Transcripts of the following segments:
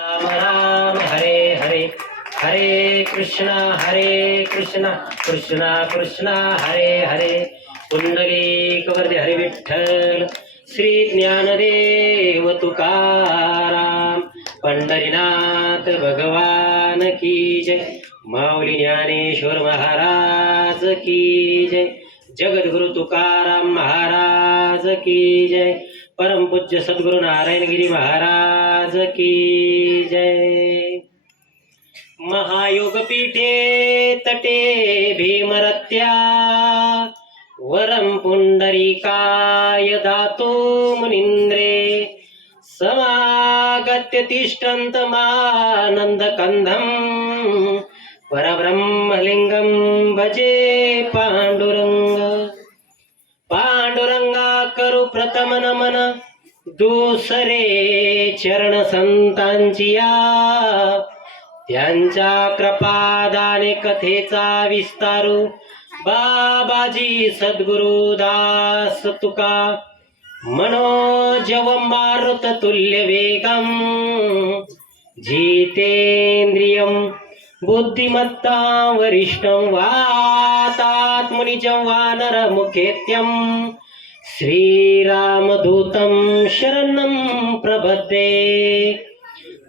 राम राम हरे हरे हरे कृष्णा कृष्णा कृष्णा हरे हरे पुंडलिक वरदे हरे विठ्ठल श्री ज्ञानदेव तुकाराम पंढरीनाथ भगवान की जय माऊली ज्ञानेश्वर महाराज की जय जगद्गुरु तुकाराम महाराज की जय परम पूज्य सद्गुरु नारायणगिरी महाराज की जय। महायोग पीठे तटे भीमरत्या वरम पुंडरीकाय दातो मुनींद्रे समागत्य तिष्ठन्तमानंद कंदम परब्रह्मलिंगम भजे पांडुरंग पांडुरंगा करू प्रथम नमन दुसरे चरण संतांची त्यांच्या कृपादाने कथेचा विस्तारू बाबाजी सद्गुरु दास तुका मनोजव मारुत तुल्य वेगम जितेंद्रियम बुद्धिमत्ता वरिष्ठं वातात् मुनिजं वानर मुखेत्यं श्रीरामदूतं शरणं प्रपद्ये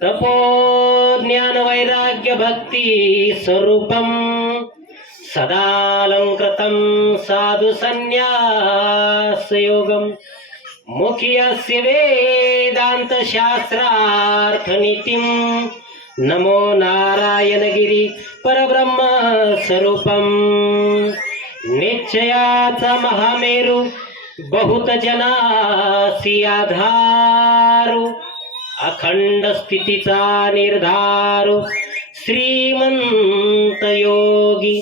तपो ज्ञान वैराग्य भक्ति स्वरूपं सदालंकृतं साधु संन्यास योगं मुख्यस्य वेदांत शास्त्रार्थ नीतिं नमो नारायणगिरी परब्रह्म स्वरूपम निश्चयाचा महामेरू बहुत जनासी आधारू अखंड स्थितीचा निर्धारू श्रीमंत योगी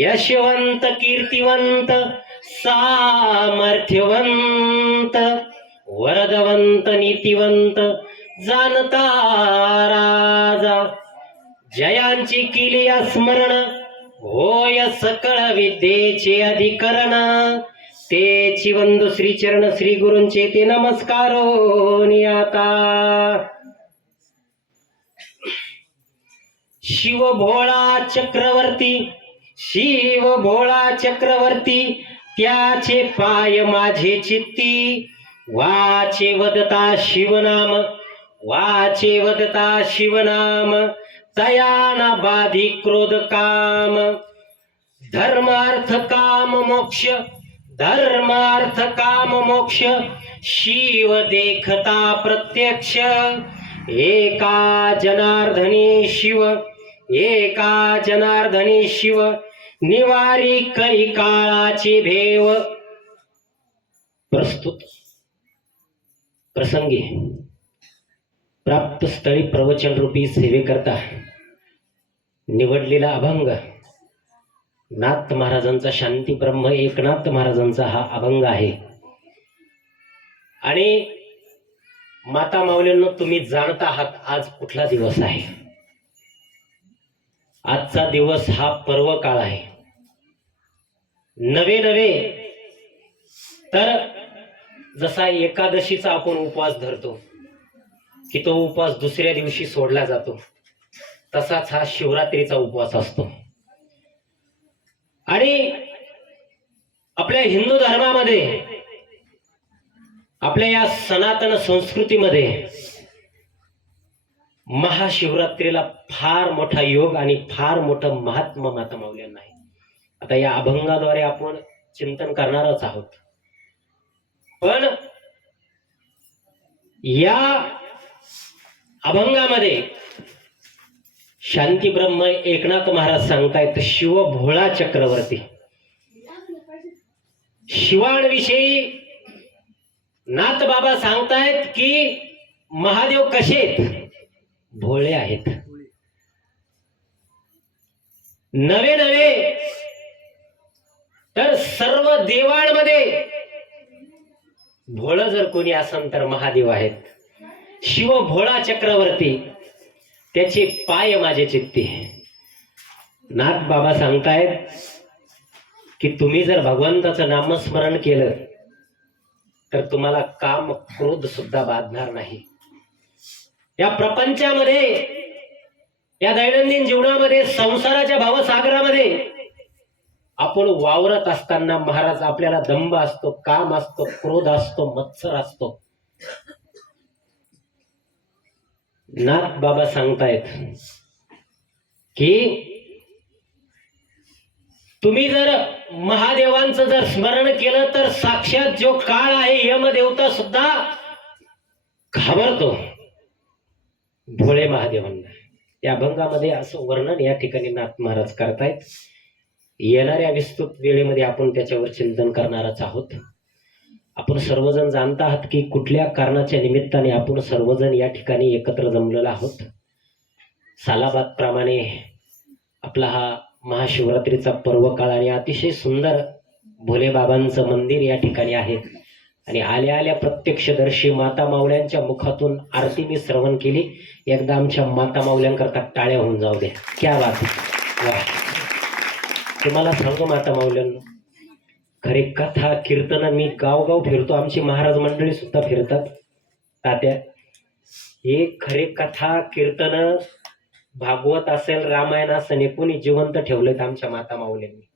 यशवंत कीर्तिवंत सामर्थ्यवंत वरदवंत नीतिवंत जाणता राजा जयांची केली स्मरण होय सकळ विद्येचे अधिकरण तेची वंदू श्रीचरण श्री गुरूंचे ते नमस्कारो नियाता शिव भोळा चक्रवर्ती त्याचे पाय माझे चित्ती वाचे वदता शिवनाम तयाना बाधी क्रोध काम धर्म अर्थ काम मोक्ष शिव देखता प्रत्यक्ष एका जनार्दनी शिव निवारी कै काळाचे भेव प्रस्तुत प्रसंगी प्राप्त स्थळी प्रवचन रूपी सेवेकरता निवडलेला अभंग नाथ महाराजांचा शांती ब्रह्म एकनाथ महाराजांचा हा अभंग आहे। आणि माता माऊलींनो तुम्ही जाणता आहात आज कुठला दिवस आहे। आजचा दिवस हा पर्व काळ आहे। नवे तर जसा एकादशीचा आपण उपवास धरतो की तो उपवास दुसऱ्या दिवशी सोडला जातो तसाच हा शिवरात्रीचा उपवास असतो। आणि आपल्या हिंदू धर्मामध्ये आपल्या या सनातन संस्कृतीमध्ये महाशिवरात्रीला फार मोठा योग आणि फार मोठं महात्म्य माता माऊलींना आहे। आता या अभंगाद्वारे आपण चिंतन करणारच आहोत। पण या अभंगामध्ये शांती ब्रह्म एकनाथ महाराज सांगतायत शिव भोळा चक्रवर्ती शिवांविषयी नाथ बाबा सांगतायत की महादेव कसे आहेत, भोळे आहेत। नवे तर सर्व देवांमध्ये भोळ जर कोणी असेल तर महादेव आहेत। शिव भोळा चक्रवर्ती त्याचे पाय माझे चित्ती। नाथ बाबा सांगतायत की तुम्ही जर भगवंताचं नामस्मरण केलं तर तुम्हाला काम क्रोध सुद्धा बाधणार नाही। या प्रपंचामध्ये, या दैनंदिन जीवनामध्ये, संसाराच्या भावसागरामध्ये आपण वावरत असताना महाराज आपल्याला दंभ असतो, काम असतो, क्रोध असतो, मत्सर असतो. नाथ बाबा सांगतायत की तुम्ही जर महादेवांचं जर स्मरण केलं तर साक्षात जो काळ आहे यमदेवता सुद्धा घाबरतो भोळे महादेवांना. या अभंगामध्ये असं वर्णन या ठिकाणी नाथ महाराज करतायत. येणाऱ्या विस्तृत वेळेमध्ये आपण त्याच्यावर चिंतन करणारच आहोत. आपण सर्वजण जाणत आहात की कुठल्या कारणाच्या निमित्ताने आपण सर्वजण या ठिकाणी एकत्र जमलेलो आहोत. सालाबाद प्रमाणे आपला हा महाशिवरात्रीचा पर्व काळ आणि अतिशय सुंदर भोलेबाबांचं मंदिर या ठिकाणी आहे. आणि आल्या आल्या प्रत्यक्षदर्शी माता माऊल्यांच्या मुखातून आरती मी श्रवण केली. एकदा आमच्या माता माऊल्यांकरता टाळ्या होऊन जाऊ द्या. क्या बात आहे. तुम्हाला सांगू माता माऊल्यांना, खरे कथा कीर्तन मी गावगाव फिरतो, आमची महाराज मंडळी सुद्धा फिरतात. तात्या हे खरे कथा कीर्तन भागवत असेल, रामायण असेल, कोणी जिवंत ठेवलेत आमच्या माता माऊल्यांनी.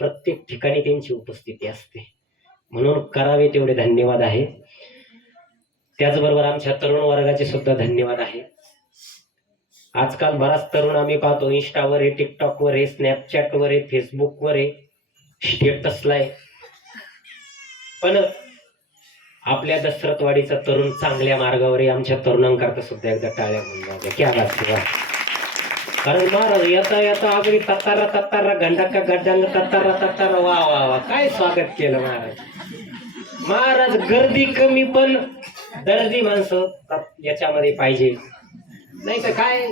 प्रत्येक ठिकाणी त्यांची उपस्थिती असते, म्हणून करावे तेवढे धन्यवाद आहे. त्याचबरोबर आमच्या तरुण वर्गाचे सुद्धा धन्यवाद आहे. आजकाल बराच तरुण आम्ही पाहतो इंस्टावर आहे, टिकटॉकवर आहे, स्नॅपचॅटवर आहे, फेसबुकवर आहे, स्टेटसला आहे. पण आपल्या दशरथवाडीचा तरुण चांगल्या मार्गावर आहे. आमच्या तरुणांकरता सुद्धा एकदा टाळ्या होऊन जाऊ द्या. क्या बात आहे. कारण महाराज येता येता अगदी तत्तारा तत्तारा गंडका गड्डांग तत्तारा तत्तारा वा वा वा काय स्वागत केलं महाराज. महाराज गर्दी कमी पण दर्दी माणसं याच्यामध्ये पाहिजे, नाही तर काय.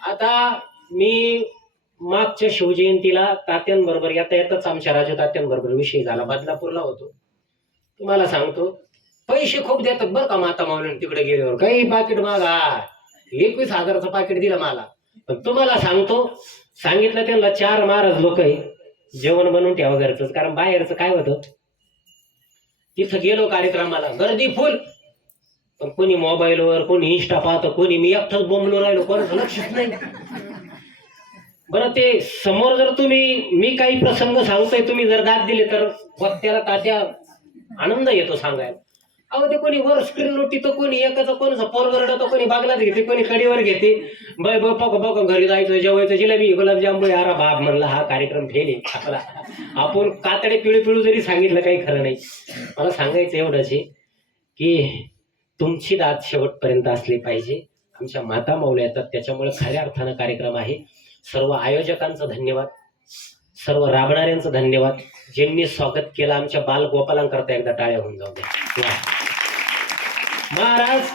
आता मी मागच्या शिवजयंतीला तात्यांबरोबर येता येताच आमच्या राजू तात्यांबरोबर विषय झाला. बदलापूरला होतो. तुम्हाला सांगतो पैसे खूप देतात बरं का माता माऊली. तिकडे गेल्यावर काही पाकिट मागा 21,000चं पाकिट दिलं मला. पण तुम्हाला सांगतो, सांगितलं त्यांना 4 महाराज लोक आहे, जेवण बनवून ठेवा घरच. कारण बाहेरचं काय होतं, तिथं गेलो कार्यक्रमाला गर्दी फुल, पण कोणी मोबाईलवर, कोणी इंस्टा पाहतं, कोणी मी एकटाच बोंबलो राहिलो, कोणाचं लक्षच नाही. बरं ते समोर जर तुम्ही मी काही प्रसंग सांगतोय, तुम्ही जर दाद दिले तर वक्त्याला तात्या आनंद येतो सांगायला. अहो ते कोणी वर स्क्रीन लोटीतो, कोणी एकाचं कोणाचं पोरवर रडतो, कोणी बागलात घेते, कोणी कडीवर घेते. बघ घरी जायचं, जेवायचं, जिलेबी गुलाबजाम. अरे बाप म्हणला हा कार्यक्रम फेल आपला. आपण कातडे पिळू पिळू जरी सांगितलं काही खरं नाही. मला सांगायचं एवढंच आहे की तुमची दाद शेवटपर्यंत असली पाहिजे. आमच्या माता माऊल्या येतात, त्याच्यामुळे खऱ्या अर्थानं कार्यक्रम आहे. सर्व आयोजकांचं धन्यवाद, सर्व राबणाऱ्यांचं धन्यवाद, ज्यांनी स्वागत केलं. आमच्या बाल गोपालांकरता एकदा टाळ्या होऊन जाऊ द्या. महाराज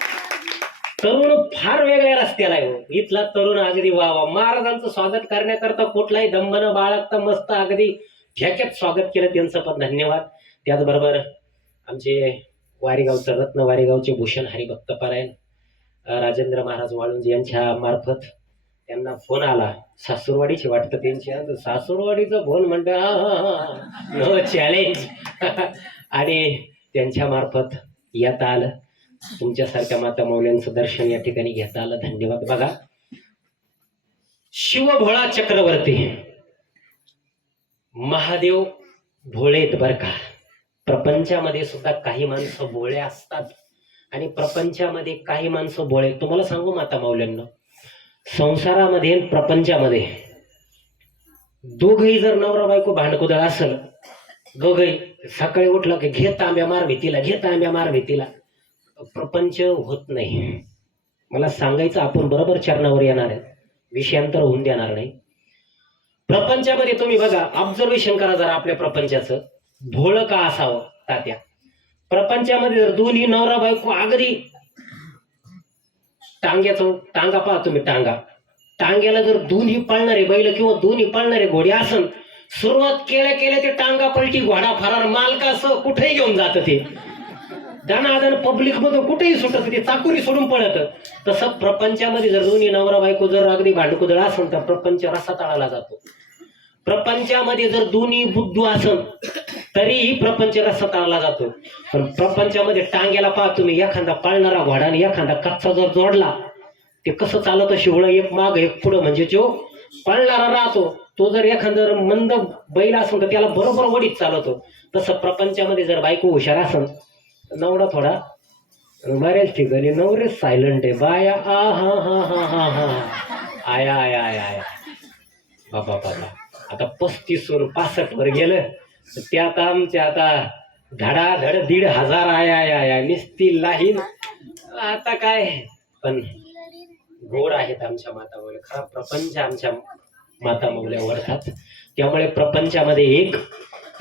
तरुण फार वेगळ्या रस्त्याला आहे. इथला तरुण अगदी वा वा. महाराजांचं स्वागत करण्याकरता कुठलाही दंभ न बाळगता मस्त अगदी ठेक्यात स्वागत केलं, त्यांचं पण धन्यवाद. त्याचबरोबर आमचे वारेगावचं रत्न, वारेगावचे भूषण हरिभक्त पारायण राजेंद्र महाराज वाळुंज यांच्या मार्फत त्यांना फोन आला. सासूरवाडीची वाटतं त्यांची, सासूरवाडीचं फोन म्हणतं नो चॅलेंज. आणि त्यांच्या मार्फत येता आलं. तुमच्यासारख्या माता माऊल्यांचं दर्शन या ठिकाणी घेता आलं. धन्यवाद. बघा, शिवभोळा चक्रवर्ती महादेव भोळेत बर का. प्रपंचामध्ये सुद्धा काही माणसं भोळे असतात आणि प्रपंचामध्ये काही माणसं भोळे. तुम्हाला सांगू माता माऊल्यांना, संसारामध्ये प्रपंचामध्ये दोघही जर नवरा बायको भांडकुदळ असेल, दोघही सकाळी उठलं की घे तांब्या मार भीतीला, घे तांब्या मार भीतीला, प्रपंच होत नाही. मला सांगायचं, आपण बरोबर चरणावर येणार आहे, विषयांतर होऊन देणार नाही. प्रपंचामध्ये तुम्ही बघा, ऑब्झर्वेशन करा जरा आपल्या प्रपंचाचं. भोळ का असावं तात्या. प्रपंचामध्ये जर दोन्ही नवरा बायको अगदी टांगा पहा तुम्ही, टांग्याला जर दोन्ही पळणारे बैल किंवा दोन्ही पळणारे घोडे असन, सुरुवात केल्या केल्या ते टांगा पलटी, घोडा फरार, मालका असं कुठेही घेऊन जात. ते दानादान पब्लिक मधून कुठेही सुटत, ते चाकुरी सोडून पळत. तसं प्रपंचामध्ये जर दोन्ही नवरा बायको जर अगदी भांडकुदळ असेल तर प्रपंच रसा तळाला जातो. प्रपंचामध्ये जर दोन्ही बुद्धू असल तरीही प्रपंच रस्ता ताणला जातो. पण प्रपंचामध्ये टांग्याला पहा तुम्ही, एखादा पाळणारा घोडा आणि एखादा कच्चा जर जोडला, ते कसं चालतं शिवळं, एक माग एक पुढं, म्हणजे जो पाळणारा राहतो तो जर एखादा मंद बैल असेल तर त्याला बरोबर वडीत चालवतो. तसं प्रपंचामध्ये जर बायको हुशार असेल, नवरा थोडा, बऱ्याच ठिकाणी नवरे सायलंट आहे, बाया आ हा हा हा हा हा आया आया आया आया बाबा बाबा. आता 35 वरून 65 वर गेलं तर त्यात आमच्या आता धडाधड 1,500 आया आया आया निस्ती लाहीन. आता काय, पण गोड आहेत आमच्या माता माऊल्या, खरा प्रपंच आमच्या माता माऊल्या ओळखात. त्यामुळे प्रपंचामध्ये एक,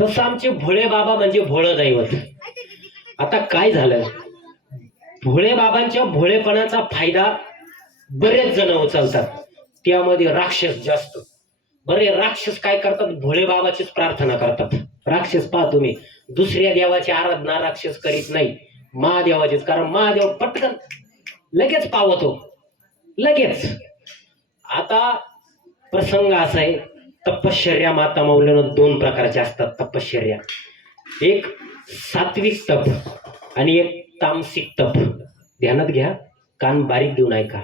तसं आमचे भोळे बाबा म्हणजे भोळं दैवत. आता काय झालं, भोळे बाबांच्या भोळेपणाचा फायदा बरेच जण उचलतात, त्यामध्ये राक्षस जास्त. बरे राक्षस काय करतात, भोळे बाबाचीच प्रार्थना करतात. राक्षस पहा तुम्ही, दुसऱ्या देवाची आराधना राक्षस करीत नाही, महादेवाचीच. कारण महादेव पटकन लगेच पावतो, लगेच. आता प्रसंग असा आहे, तपश्चर्या माता माऊलीनं 2 प्रकारच्या असतात तपश्चर्या. एक सात्विक तप आणि एक तामसिक तप. ध्यानात घ्या, कान बारीक देऊन ऐका.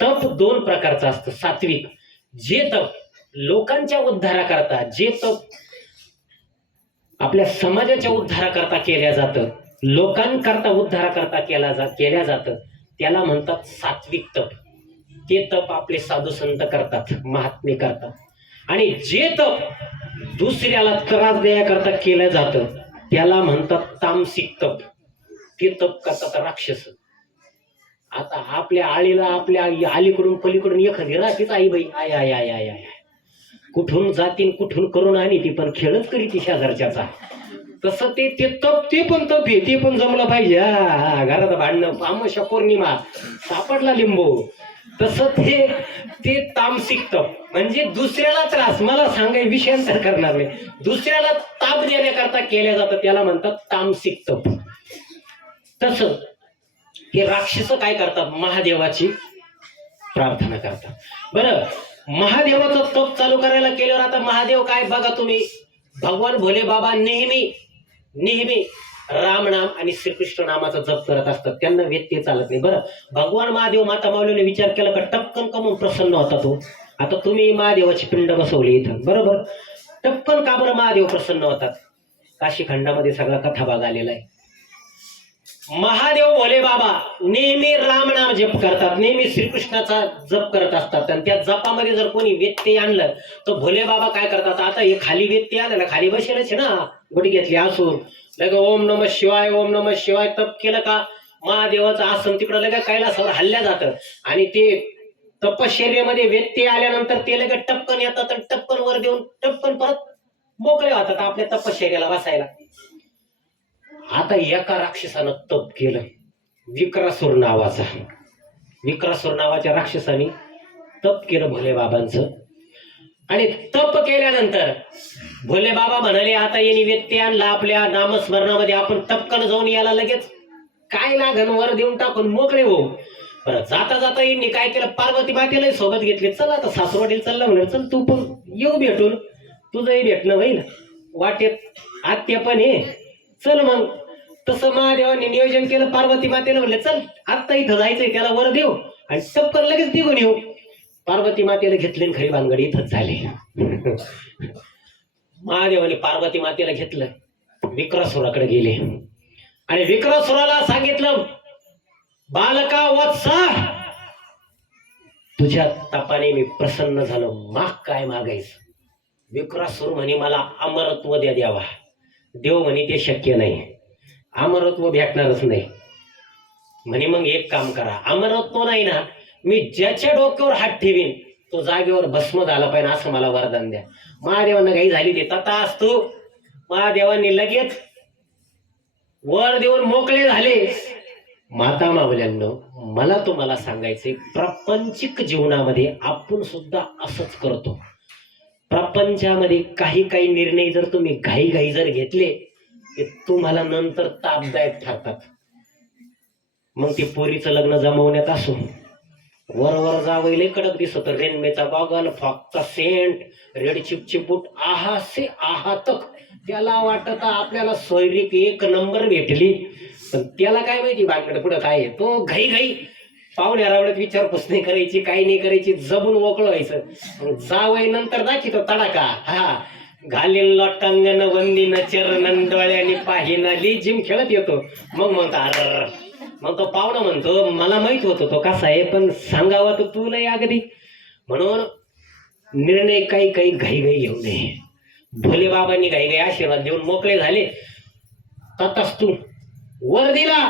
तप 2 प्रकारचं असतं. सात्विक, जे तप लोकांच्या उद्धाराकरता, जे तप आपल्या समाजाच्या उद्धाराकरता केल्या जातं, लोकांकरता उद्धाराकरता केल्या जातं, त्याला म्हणतात सात्विक तप. ते तप आपले साधू संत करतात, महात्मे करतात. आणि जे तप दुसऱ्याला त्रास देण्याकरता केलं जातं त्याला म्हणतात तामसिक तप. ते तप करतात राक्षस. आता आपल्या आळीला, आपल्या अलीकडून पलीकडून एखादी राहतीच आई बाई, I I I I I, कुठून जातीन कुठून करून आणि ती पण खेळच करी ती शेजारच्याचा. तसं ते तप, ते पण तप आहे, ते पण जमलं पाहिजे. घरात भांडणं, अमावस्या पौर्णिमा, सापडला लिंबू. तसं ते तामसिक तप, म्हणजे दुसऱ्याला त्रास, मला सांगाय विषयांतर करणार नाही, दुसऱ्याला ताप देण्याकरता केल्या जातं, त्याला म्हणतात तामसिक तप. तसं हे राक्षस काय करतात, महादेवाची प्रार्थना करतात. बरं, महादेवाचं तप चालू करायला केल्यावर आता महादेव काय बघा तुम्ही, भगवान भोले बाबा नेहमी राम नाम आणि श्रीकृष्ण नामाचा जप करत असतात, त्यांना व्यत्यय चालत नाही. बरं, भगवान महादेव माता माऊलीने विचार केला का टपकन कमून प्रसन्न होता तो. आता तुम्ही महादेवाची पिंड बसवली इथं, बरोबर, टपकन का बरं महादेव प्रसन्न होतात? काशी खंडामध्ये सगळा कथा भाग आलेला आहे. महादेव भोले बाबा नेहमी राम नाम जप करतात, नेहमी श्रीकृष्णाचा जप करत असतात. आणि त्या जपामध्ये जर कोणी व्यत्यय आणलं तर भोले बाबा काय करतात, आता हे खाली व्यत्यय आलं ना, खाली बसेलच ना, गुढी घेतली आसून लगे ओम नमः शिवाय ओम नमः शिवाय तप केलं का महादेवाचं आसन तिकडं लगे कैलासावर हल्ल्या जातं. आणि ते तपश्चर्येमध्ये व्यत्यय आल्यानंतर ते लगे टपकन येतात आणि टपकन वर देऊन टपकन परत मोकळे होतात आपल्या तपश्चर्याला बसायला. आता एका राक्षसानं तप केलं, विक्रासूर नावाचा. विक्रासूर नावाच्या राक्षसाने तप केलं भोले बाबांचं. आणि तप केल्यानंतर भोले बाबा म्हणाले, आता यांनी व्यत्यय आणला आपल्या नामस्मरणामध्ये, आपण टपकन जाऊन याला लगेच काय लागन वर देऊन टाकून मोकळे हो. बरं, जाता जाता यांनी काय केलं, पार्वती मातेला सोबत घेतले. चल आता सासरवाडीला चालला म्हणलं, चल तू पण येऊ भेटून, तुझंही भेटणं होईल, वाटेत आत्या पण हे, चल मग. तसं महादेवांनी नियोजन केलं. पार्वती मातेला म्हणले, चल आत्ता इथं जायचंय, त्याला वर देऊ आणि टपकन लगेच निघून येऊ. पार्वती मातेला घेतले, खरी भानगडी इथंच झाले. महादेवाने पार्वती मातेला घेतलं, विक्रासुराकडे गेले आणि विक्रासुराला सांगितलं, बालका वत्सा, तुझ्या तपाने मी प्रसन्न झालो, माग काय मागायच? विक्रासुर म्हणे, मला अमरत्व द्या द्यावा. देव म्हणे, ते शक्य नाही, अमरत्व भेटणारच नाही. म्हणे मग एक काम करा, अमरत्व नाही ना, मी ज्याच्या डोक्यावर हात ठेवीन तो जागेवर भस्म झाला पाहिजे, असं मला वरदान द्या. महादेवांना काही झाली ते तथा असतो. महादेवांनी लगेच वर देऊन मोकळे झाले. माता मावल्यांनो, मला तुम्हाला सांगायचे, प्रापंचिक जीवनामध्ये आपण सुद्धा असंच करतो. प्रपंचामध्ये काही निर्णय जर तुम्ही घाई जर घेतले ते तुम्हाला नंतर तापदायक ठरतात. मग ते पोरीचं लग्न जमवण्यात असो, वर वर जावं लय कडक दिसत, रेनमेचा गॉगल, फॉकचा सेंट, रेड चिपची बूट, आहा से आहा तक. त्याला वाटत आपल्याला सोयरीक एक नंबर भेटली, पण त्याला काय माहिती बांगड पुढं काय आहे. तो घाई घाई पाहुण्या रावळ्यात विचारपूस नाही करायची, काही नाही करायची, जबून मोकळं व्हायचं. जावई नंतर दाखितो तडाका. हा घालीन लोटांगण वंदीन चरणन डोळ्याने पाहिना जिम खेळत येतो. मग म्हणतो अर, मग तो पाहुणा म्हणतो मला माहित होतो तो कसा आहे, पण सांगावा तर तुला अगदी. म्हणून निर्णय काही काही घाई घाई घेऊ नये. भोले बाबांनी घाई घाई आशीर्वाद देऊन मोकळे झाले. ततस्तू वर दिला,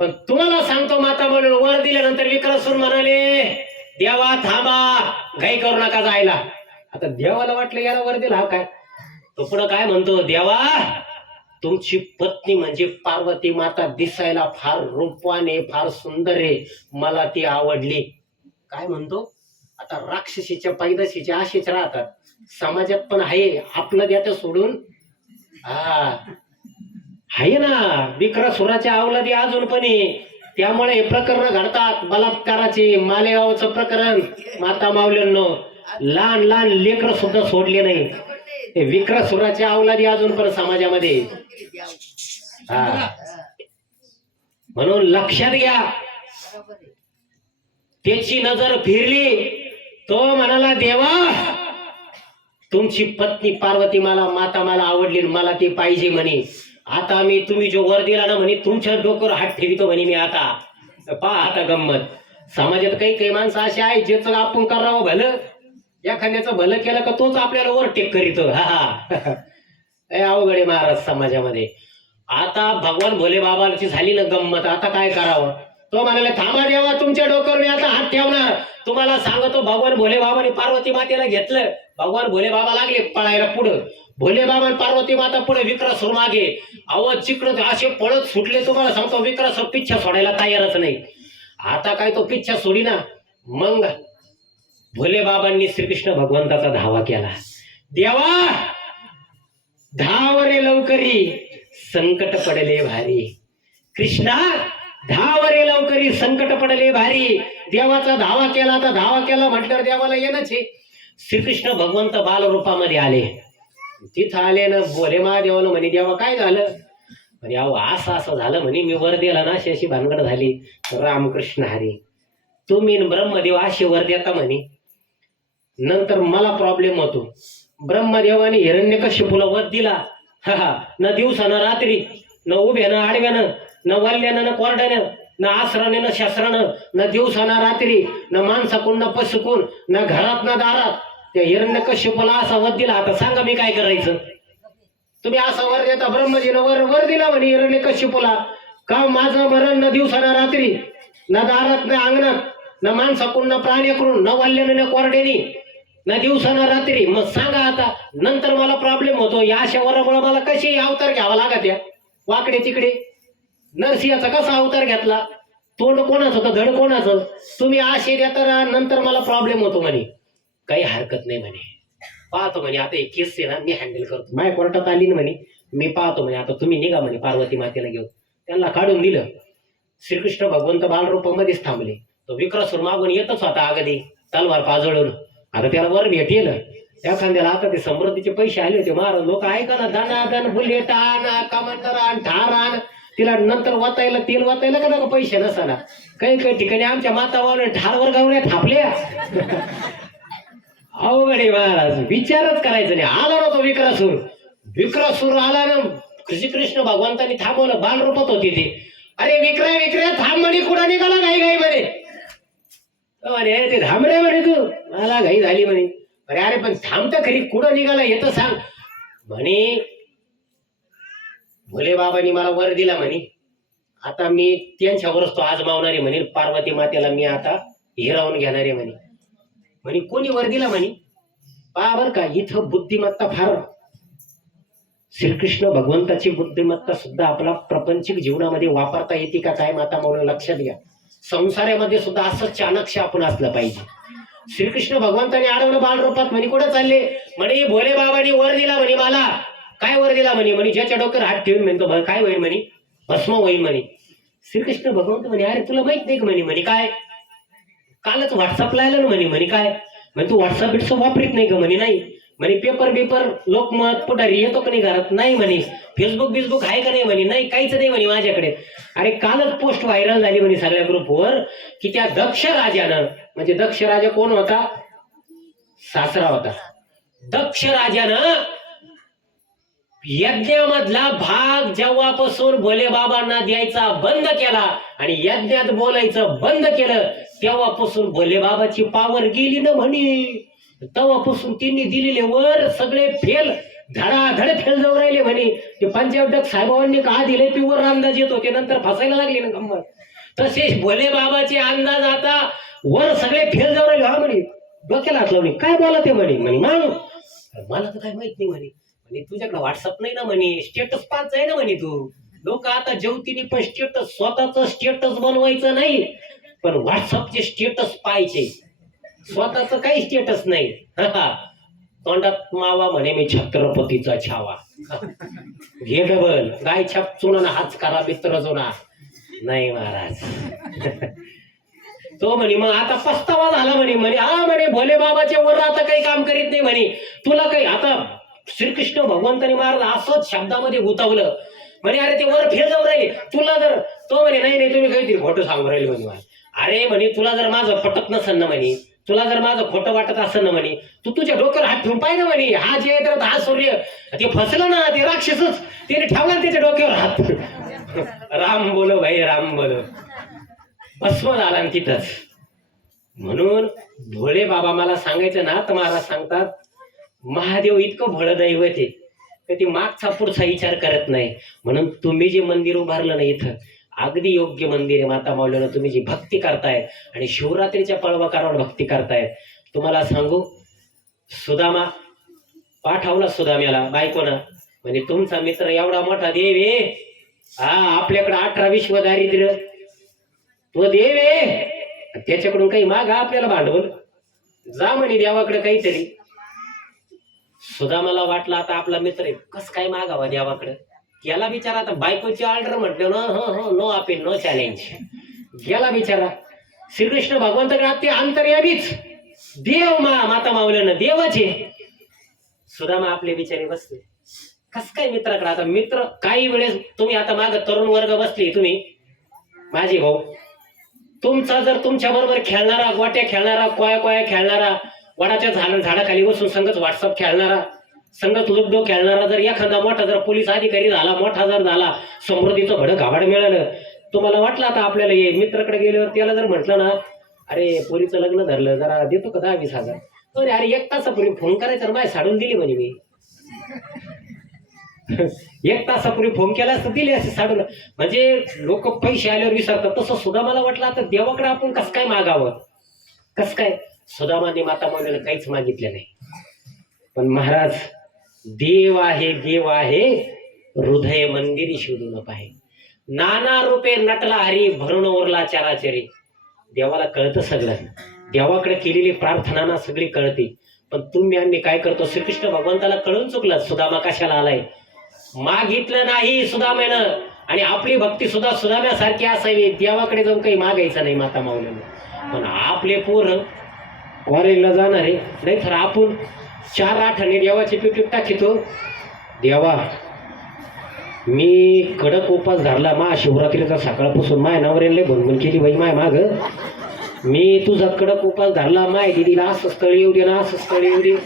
पण तुम्हाला सांगतो माता म्हणून वर दिल्यानंतर विक्रासूर म्हणाले देवा थांबा, घाई करू नका जायला. आता देवाला वाटलं याला वर दिला हा काय. तो पुढं काय म्हणतो, देवा तुमची पत्नी म्हणजे पार्वती माता दिसायला फार रूपवान आहे, फार सुंदर आहे, मला ती आवडली. काय म्हणतो, आता राक्षसीच्या पैदाशीच्या अशीच राहतात, समाजात पण आहे, आपलं द्यात सोडून. हा आहे ना, विक्रासुराच्या अवलादी अजून पण आहे, त्यामुळे हे प्रकरण घडतात. बलात्काराचे मालेगावचं प्रकरण, माता माऊल्यांनो लहान लहान लेकर सुद्धा सोडले नाही. ते विक्रासुराच्या अवलादी अजून पण समाजामध्ये. हा म्हणून लक्षात घ्या, त्याची नजर फिरली, तो म्हणाला देवा तुमची पत्नी पार्वती माता मला आवडली, मला ती पाहिजे म्हणे. आता मी तुम्ही जो वर दिला ना म्हणे, तुमच्या डोक्यावर हात ठेवितो म्हणे मी. आता पहा आता गंमत. समाजात काही काही माणसं अशी आहेत ज्याचं आपण करावं भलं, एखाद्याचं भलं केलं का तोच आपल्याला वर टेक करीतो. हा अवघडे महाराज समाजामध्ये. आता भगवान भोले बाबाची झाली ना गंमत, आता काय करावं. तो म्हणाले थांबा देवा तुमच्या डोक्यावर मी आता हात ठेवणार. तुम्हाला सांगतो भगवान भोले बाबाने पार्वती मातेला घेतलं, भगवान भोले बाबा लागले पळायला पुढं, भोले बाबा पार्वती माता पुढे, विक्रासूर मागे. आवाज चिकडत असे पळत सुटले. तुम्हाला सांगतो विक्रासूर पिच्छा सोडायला तयारच नाही. आता काय तो पिच्छा सोडी ना. मग भोले बाबांनी श्रीकृष्ण भगवंताचा धावा केला. देवा धाव रे लवकरी, संकट पडले भारी. कृष्णा धाव रे लवकरी, संकट पडले भारी. देवाचा धावा केला, तर धावा केला म्हटल्यावर देवाला येणंच आहे. श्रीकृष्ण भगवंत बालरूपामध्ये आले. तिथं आले ना, भोले महादेवानं म्हणे देवा काय झालं म्हणे, अहो असं असं झालं म्हणे, मी वर दिला ना, अशी अशी भानगड झाली. रामकृष्ण हरी, तुम्ही ब्रह्मदेव असे वर देता म्हणे, नंतर मला प्रॉब्लेम होतो. ब्रह्मदेवाने हिरण्यकश्यपूला वध दिला. हा न दिवसा न रात्री, न उभ्यानं आडव्यानं, न वल्ल्यानं न कोरड्यानं, न आसराने न शस्त्रानं, न दिवसा न रात्री, न माणसाकून न पशुकून, न घरात न दारात त्या हिरण्यकश्यपूला असा वध दिला. आता सांगा मी काय करायचं. तुम्ही असा वर देता, ब्रह्मजीनं वर दिला म्हणे हिरण्यकश्यपूला, का माझं मरण न दिवसा न रात्री, न दारात न अंगणात, न माणसाकडून न प्राण्याकडून, न वल्ल्यानं न कोरड्यानी, न दिवसा न रात्री. मग सांगा आता नंतर मला प्रॉब्लेम होतो. या अशा वरामुळे मला कसे अवतार घ्यावा लागत या वाकडे तिकडे. नरसिंहाचा कसा अवतार घेतला, तोंड कोणाचं होतं, धड कोणाचं. तुम्ही असे देता नंतर मला प्रॉब्लेम होतो म्हणे. काही हरकत नाही म्हणे, पाहतो म्हणे, आता एक केस आहे ना मी हँडल करतो, माझ्या कोर्टात आली ना म्हणे, मी पाहतो म्हणे, आता तुम्ही निघा म्हणे पार्वती मातेला घेऊन. त्यांना काढून दिलं. श्रीकृष्ण भगवंत बालरूपामध्येच थांबले. तो विक्रासूर मागून येतच होता अगदी तलवार पाजळून. आता त्याला वर भेटेल एखाद्याला. आता ते समृद्धीचे पैसे आले होते. महाराज लोक ऐका ना, दाना बुलेट आण, कमांडर आण, ठार आण. तिला नंतर वाचायला तेल वाचायला का नका पैसे नसाना. काही काही ठिकाणी आमच्या मातावाला ठारवर गावल्या थापल्या. अवघडे महाराज, विचारच करायचं नाही. आला ना तो विक्रासूर. विक्रासूर आला ना, श्रीकृष्ण भगवंतांनी थांबवलं. बालरूपात होती ती. अरे विक्रा थांब म्हणे, कुठं निघाला घाई घाई म्हणे. अरे ते थांबले म्हणे, तू मला घाई झाली म्हणे. अरे पण थांबतं खरी, कुठं निघाला हे तर सांग म्हणे. भोले बाबांनी मला वर दिला म्हणे, आता मी त्यांच्यावरच तो आजमावणारे म्हणे. पार्वती मातेला मी आता हिरावून घेणारे म्हणे. म्हणे कोणी वर दिला म्हणे, पहा बर का इथं बुद्धिमत्ता फार. श्रीकृष्ण भगवंताची बुद्धिमत्ता सुद्धा आपला प्रापंचिक जीवनामध्ये वापरता येते का काय माता म्हणून लक्षात घ्या. संसारामध्ये सुद्धा असं चाणक्य आपण असलं पाहिजे. श्रीकृष्ण भगवंताने अडवलं बालरूपात. म्हणे कुठं चालले म्हणे, भोले बाबांनी वर दिला म्हणे मला. काय वर दिला म्हणे, म्हणे ज्याच्या डोक्यावर हात ठेवून म्हणतो काय होईल म्हणे, भस्म होईल म्हणे. श्रीकृष्ण भगवंत म्हणे, अरे तुला माहित नाही का म्हणे. म्हणे काय, कालच व्हॉट्सअपला आलं ना म्हणे. म्हणे काय म्हणे तू व्हॉट्सअप बिट्सअप वापरीत नाही का? म्हणे नाही. म्हणे पेपर लोकमत पुढारी येतो का नाही घरात? नाही म्हणे. फेसबुक बिसबुक आहे का नाही? म्हणे नाही, काहीच नाही म्हणे माझ्याकडे. अरे कालच पोस्ट व्हायरल झाली म्हणे सगळ्या ग्रुपवर की त्या दक्ष राजानं, म्हणजे दक्ष राजा कोण होता? सासरा होता. दक्ष राजानं यज्ञामधला भाग जेव्हापासून भोले बाबांना द्यायचा बंद केला आणि यज्ञात बोलायचं बंद केलं तेव्हापासून भोले बाबाची पावर गेली ना म्हणे. तेव्हापासून त्यांनी दिलेले वर सगळे फेल, धडाधड फेल जाऊ राहिले म्हणे. ते पंचायत साहेबांनी का दिले पिवर अंदाज येत होते, नंतर फसायला लागले ना गंमत. तसेच भोले बाबाचे अंदाज आता वर सगळे फेल जाऊ राहिले. हा म्हणे डोक्याला हात लावणे काय बोला ते म्हणे. म्हणे मला तर काय माहित नाही म्हणे. म्हणे तुझ्याकडे व्हॉट्सअप नाही ना म्हणे, स्टेटस पाच आहे ना म्हणे तू. लोक आता जेवतीने पण स्टेटस, स्वतःच स्टेटस बनवायचं नाही पण व्हॉट्सअपचे स्टेटस पाहायचे, स्वतःच काही स्टेटस नाही. तोंडात मावा म्हणे मी छत्रपतीचा छावा. घे डबल गाय छाप चुना हाच करा मित्र जुना. नाही महाराज. तो म्हणे मग आता पस्तावा झाला म्हणे. म्हणे हा म्हणे भोले बाबाच्या वर आता काही काम करीत नाही म्हणे. तुला काही आता श्रीकृष्ण भगवंतानी महाराज असंच शब्दामध्ये गुतावलं म्हणे. अरे ते वर फेल जाऊ राहिले तुला जर. तो म्हणे नाही तुम्ही काहीतरी खोटं सांगू राहिले म्हणे. अरे म्हणे तुला जर माझं पटत नसेल ना म्हणे, तुला जर माझं खोटं वाटत असेल ना म्हणे, तू तुझ्या डोक्यावर हात ठेवून पाहिजे म्हणे. हा जे तर हा सूर्य ते फसलं ना, ते राक्षसच त्याने ठेवला त्याच्या डोक्यावर हात. राम बोलो भाई राम बोलो. भस्म झाला तिथंच. म्हणून भोळे बाबा मला सांगायचं ना तर महाराज सांगतात महादेव इतकं भोळं दैवत आहे तर ती मागचा पुढचा विचार करत नाही. म्हणून तुम्ही जे मंदिर उभारलं ना इथं अगदी योग्य मंदिर आहे. माता माऊलीनं तुम्ही जी भक्ती करताय आणि शिवरात्रीच्या पळवाकारावर भक्ती करताय. तुम्हाला सांगू सुदामा पाठवला सुदाम्याला बायकोनं म्हणजे तुमचा मित्र एवढा मोठा देव आहे, हा आपल्याकडे 18 विश्व दारिद्र्य तो देव आहे, त्याच्याकडून काही मागा आपल्याला भांडवल, जा म्हणे देवाकडे काहीतरी. सुदामाला वाटलं आता आपला मित्र आहे कस काय मागावा देवाकडे. गेला बिचारा, आता बायकोची ऑर्डर म्हटलं ना, नो अपील नो चॅलेंज. गेला बिचारा श्रीकृष्ण भगवंताकडे. ते अंतर्यामीच देव माता माऊलीनं देवाचे. सुदामा आपले बिचारे बसले कस काय मित्राकडे. आता मित्र काही वेळेस तुम्ही आता माग तरुण वर्ग बसले, तुम्ही माझे भाऊ, तुमचा जर तुमच्या बरोबर खेळणारा, गोट्या खेळणारा, कोया खेळणारा, वडाच्या झाडाखाली बसून संगत व्हॉट्सअप खेळणारा, संगत लुडो खेळणारा जर एखादा मोठा जर पोलीस अधिकारी झाला, मोठा जर झाला, समृद्धीचं भडं घाबाड मिळालं, तुम्हाला वाटलं आता आपल्याला ये मित्राकडे गेल्यावर त्याला जर म्हटलं ना अरे पोरीचं लग्न धरलं जरा देतो का 10-20 हजार, अरे 1 तासापूर्वी फोन करायचा ना, माझ्या साडून दिली म्हणे मी. 1 तासापूर्वी फोन केला असतं दिले असे साडून. म्हणजे लोक पैसे आल्यावर विसरतात. तसं सुद्धा मला वाटलं आता देवाकडे आपण कसं काय मागावं, कसं काय. सुदामाने माता माऊलीला काहीच मागितलं नाही. पण महाराज देव आहे हृदय मंदिरी शोधून पाहे. नाना रूपे नटला हरी भरून उरला चराचरी. देवाला कळतं सगळं, देवाकडे केलेली प्रार्थना सगळी कळते. पण तुम्ही आम्ही काय करतो, श्रीकृष्ण भगवंताला कळून चुकलं सुदामा कशाला आलाय. मागितलं नाही सुदाम्यानं. आणि आपली भक्ती सुद्धा सुदाम्यासारखी असावी, देवाकडे जाऊन काही मागायचं नाही माता माऊलीनं. पण आपले पोरं कॉलेजला जाणार आहे, नाही तर आपण 4 आठवणे देवाचे पिपीप टाकीतो. देवा मी कडक उपास धरला, महाशिवरात्रीचा सकाळपासून माय नवऱ्याला भनभन केली बाई माय माग, मी तुझा कडक उपास धरला, माय दिदीला असं स्थळ येऊ दे ना, असं स्थळ येऊ दे.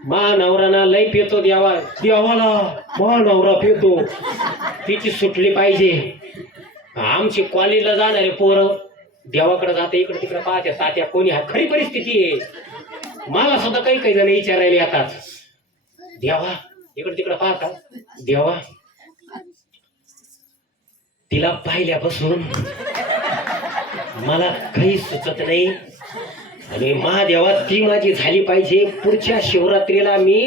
मा नवराना लय पितो देवाला मा नवरा पितो, तिची सुटली पाहिजे. आमची कॉलेजला जाणारे पोरं देवाकडे जाते, इकडे तिकडे पाहते, तात्या कोणी हा. खरी परिस्थिती आहे. मला सुद्धा काही जण विचारायला येतात, देवा इकडे तिकडे पाहतात, देवा तिला पाहिल्यापासून मला काही सुचत नाही आणि महादेवा ती माझी झाली पाहिजे. पुढच्या शिवरात्रीला मी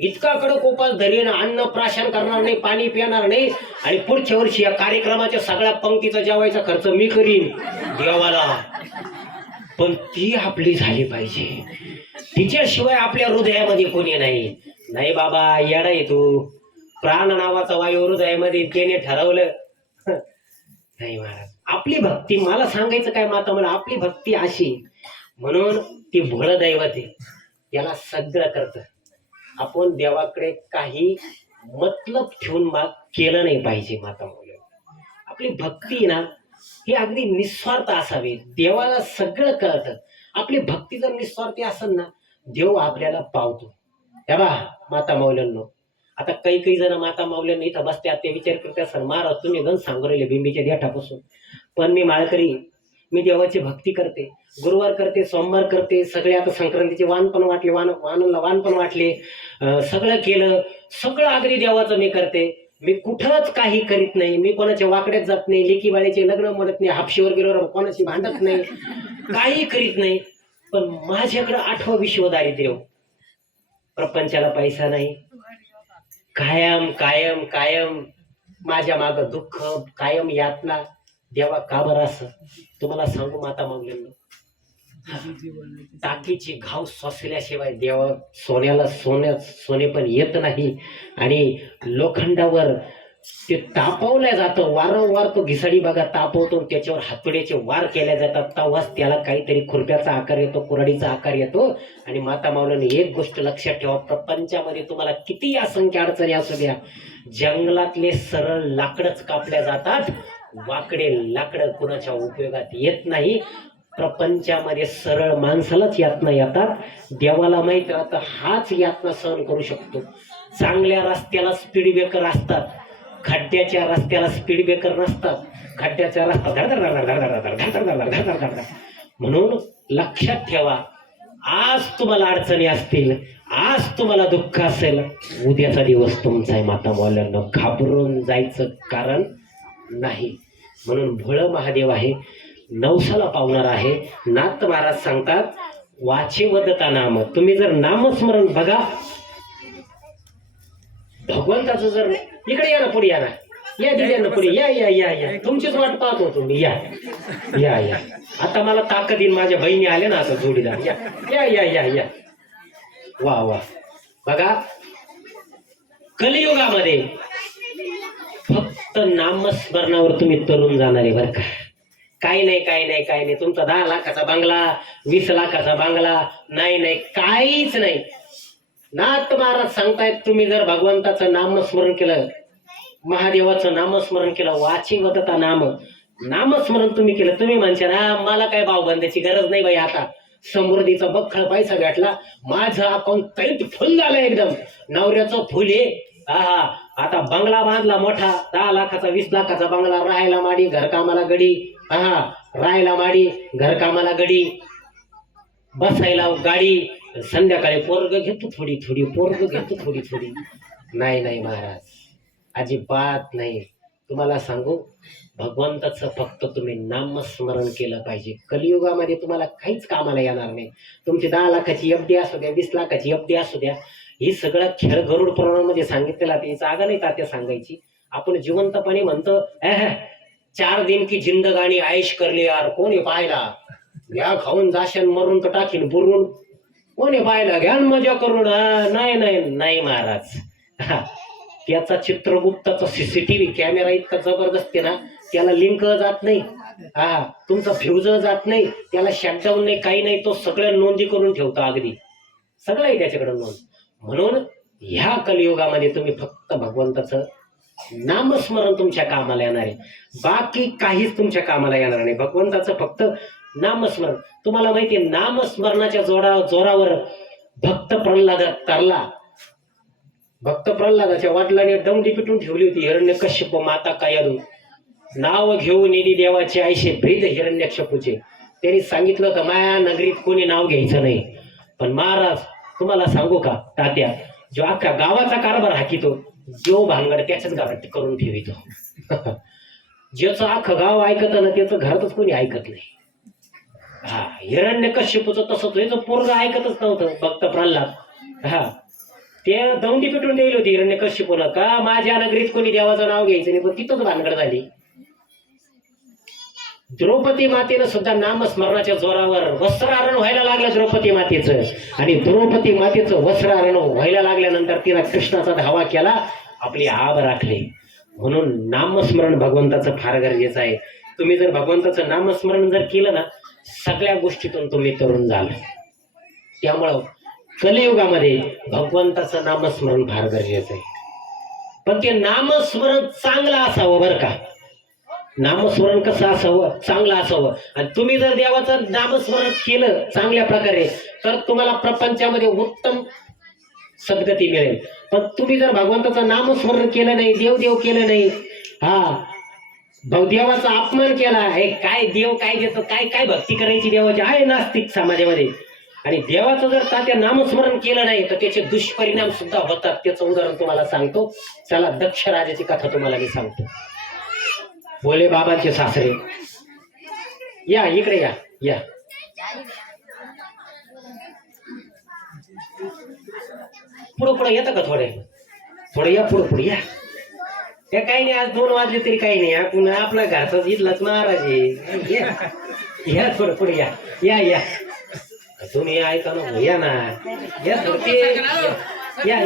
इतका कडक उपास धरीन, अन्न प्राशन करणार नाही, पाणी पिणार नाही आणि पुढच्या वर्षी या कार्यक्रमाच्या सगळ्या पंक्तीचा जेवायचा खर्च मी करीन देवाला. पण ती आपली झाली पाहिजे, तिच्याशिवाय आपल्या हृदयामध्ये कोणी नाही. नाही बाबा येडा आहे तू, प्राण नावाचा वायू हृदयामध्ये त्याने ठरवलं. नाही महाराज आपली भक्ती, मला सांगायचं काय माता, मला आपली भक्ती अशी, म्हणून ती भोळ दैवत आहे, याला सगळं करतं. आपण देवाकडे काही मतलब ठेवून केलं नाही पाहिजे माता मुलं. आपली भक्ती ना ही अगदी निस्वार्थ असावी. देवाला सगळं कळतं. आपली भक्ती जर निस्वार्थी असेल ना, देव आपल्याला पावतो. हे बा माता मौल्यांनो, आता काही जण माता मौल्यांना इथं बसते, ते विचार करते सर महाराज तुम्ही गण सांगू राहिले बिंबीच्या देठापासून, पण मी माळकरी, मी देवाची भक्ती करते, गुरुवार करते, सोमवार करते, सगळे आता संक्रांतीचे वाण पण वाटले, वाण पण वाटले, सगळं केलं, सगळं अगदी देवाचं मी करते. मी कुठंच काही करीत नाही, मी कोणाच्या वाकड्यात जात नाही, लेकी बाळीचे लग्न म्हणत नाही, हापशीवर गेल्यावर कोणाशी भांडत नाही, काही करीत नाही. पण माझ्याकडं 8वं विश्व दारिद्र्य, प्रपंचाला पैसा नाही, कायम कायम कायम माझ्या माग दुःख, कायम यातना. देवा का बरं असं? तुम्हाला सांगू माता मागल्यांना, टाकीची घाव सोसल्याशिवाय देवा सोन्याला सोने पण येत नाही. आणि लोखंडावर ते तापवलं जातं वारंवार, तो घिसाडी बघा तापवतो, त्याच्यावर हातोड्याचे वार केले जातात, तेव्हाच त्याला काहीतरी खुरप्याचा आकार येतो, कुऱ्हाडीचा आकार येतो. आणि माता माऊलीने एक गोष्ट लक्षात ठेवा, प्रपंचामध्ये तुम्हाला किती असंख्य अडचणी असू द्या, जंगलातले सरळ लाकडच कापल्या जातात, वाकडे लाकडं कुणाच्या उपयोगात येत नाही. प्रपंचामध्ये सरळ माणसालाच यातना येतात. देवाला माहित राहतं हाच यातना सहन करू शकतो. चांगल्या रस्त्याला स्पीड ब्रेकर असतात, खड्ड्याच्या रस्त्याला स्पीड ब्रेकर नसतात. खड्ड्याच्या रस्ता धडधड. म्हणून लक्षात ठेवा, आज तुम्हाला अडचणी असतील, आज तुम्हाला दुःख असेल, उद्याचा दिवस तुमचा आहे माता मौल्यांना, घाबरून जायचं कारण नाही. म्हणून भोळ महादेव आहे, नवसाला पावणार आहे. नाथ महाराज सांगतात वाचे वदता नाम. तुम्ही जर नामस्मरण बघा, भगवंताचं जर, इकडे या ना, पुढे या ना, या दिल्या ना पुढे, या या या या, तुमचीच वाट पाहत होतो मी, या या या. आता मला ताकद येईल, माझ्या बहिणी आल्या ना आता जोडीदार, या या या या या. वा वा. बघा कलियुगामध्ये फक्त नामस्मरणावर तुम्ही तरुण जाणार आहे बरं का. काही नाही काही नाही काही नाही, तुमचा 10 लाखाचा बंगला, 20 लाखाचा बंगला नाही नाही, काहीच नाही. नाथ महाराज सांगतायत तुम्ही जर भगवंताचं नामस्मरण केलं, महादेवाचं नामस्मरण केलं, वाची वदता नाम, नामस्मरण तुम्ही केलं, तुम्ही म्हणता ना मला काय भावबंदाची गरज नाही बाई, आता समृद्धीचा बख्खळ पैसा भेटला, माझं अकाउंट टाईट फुल झालं एकदम, नवऱ्याचं फुल आहे, हा आता बंगला बांधला मोठा, 10 लाखाचा 20 लाखाचा बंगला, राहायला माडी, घरकामाला गडी, हा राहायला माडी, घरकामाला गडी, बसायला गाडी, संध्याकाळी पोरग घेतो थोडी थोडी, पोरग घेतो थोडी थोडी. नाही नाही महाराज, अजिबात नाही. तुम्हाला सांगू, भगवंताचं फक्त तुम्ही नामस्मरण केलं पाहिजे. कलियुगामध्ये तुम्हाला काहीच कामाला येणार नाही. तुमची 10 लाखाची एफडी असू द्या, 20 लाखाची एफडी असू द्या, ही सगळं खेळ गरुड पुराणामध्ये सांगितलेला, ती जागा नाही तात्या सांगायची. आपण जिवंतपणे म्हणतो 4 दिन की जिंदगानी आयश करली यार, कोणी पाहिला, घ्या खाऊन जाशन, मरून तर टाकीन बुरून, कोणी पाहिला, घ्या मजा करून. नाही नाही नाही महाराज, त्याचा चित्रगुप्ताचा सीसीटीव्ही कॅमेरा इतका जबरदस्त आहे ना, त्याला लिंक जात नाही, तुमचा फ्यूज जात नाही, त्याला शटडाऊन नाही, काही नाही, तो सगळ्या नोंदी करून ठेवतो, अगदी सगळं आहे त्याच्याकडे नोंद. म्हणून ह्या कलियुगामध्ये तुम्ही फक्त भगवंताचं नामस्मरण तुमच्या कामाला येणार आहे, बाकी काहीच तुमच्या कामाला येणार नाही. भगवंताचं फक्त नामस्मरण. तुम्हाला माहिती आहे, नामस्मरणाच्या जोरावर भक्त प्रल्हाद तरला. भक्त प्रल्हादाच्या वडिलांनी दमडी पिटून ठेवली होती हिरण्यकश्यप माता कायादू, नाव घेऊन येली देवाचे आयशे ब्रीद हिरण्यकश्यपूचे. त्यांनी सांगितलं होतं माया नगरीत कोणी नाव घ्यायचं नाही. पण महाराज तुम्हाला सांगू का तात्या, जो अख्खा गावाचा कारभार हाकितो, जो भानगड त्याच्याच गावात करून ठेवितो. ज्याचं अख्खं गाव ऐकत ना, त्याचं घरातच कोणी ऐकत नाही. हिरण्यकश्यपूचं तसंच, याचं पोरगं ऐकतच नव्हतं भक्त प्रल्हाद. ते दौंडी पिटून द्यायला होती हिरण्यकश्यपूनं, का माझ्या नगरीत कोणी देवाचं नाव घ्यायचं नाही. पण तिथंच भानगड झाली. द्रौपदी मातेनं सुद्धा नामस्मरणाच्या जोरावर वस्त्रहरण व्हायला लागलं द्रौपदी मातेचं, आणि द्रौपदी मातेचं वस्त्रहरण व्हायला लागल्यानंतर तिला कृष्णाचा धावा केला, आपली आब राखली. म्हणून नामस्मरण भगवंताचं फार गरजेचं आहे. तुम्ही जर भगवंताचं नामस्मरण जर केलं ना, सगळ्या गोष्टीतून तुम्ही तरुण झाल. त्यामुळं कलियुगामध्ये भगवंताचं नामस्मरण फार गरजेचं आहे. पण ते नामस्मरण चांगलं असावं बरं का. नामस्मरण कसं असावं, चांगलं असावं. आणि तुम्ही जर देवाचं नामस्मरण केलं चांगल्या प्रकारे तर तुम्हाला प्रपंचामध्ये उत्तम सद्गती मिळेल. पण तुम्ही जर भगवंताचं नामस्मरण केलं नाही, देव केलं नाही, देवाचा अपमान केला, हे काय देव काय देतो, काय काय भक्ती करायची देवाची आहे नास्तिक समाजामध्ये. आणि देवाचं जर तात्या नामस्मरण केलं नाही तर त्याचे दुष्परिणाम सुद्धा होतात. त्याचं उदाहरण तुम्हाला सांगतो. चला दक्ष राजाची कथा तुम्हाला मी सांगतो. भोले बाबांचे सासरे, या इकडे या या. पुढं पुढे येतं का थोडं या, पुढे या. त्या काही नाही, आज 2 वाजले तरी काही नाही. आपण आपला घरचाच इथलाच महाराज आहे. या थोडं पुढे या या या. तुम्ही ऐका ना, या ना, या थोडं या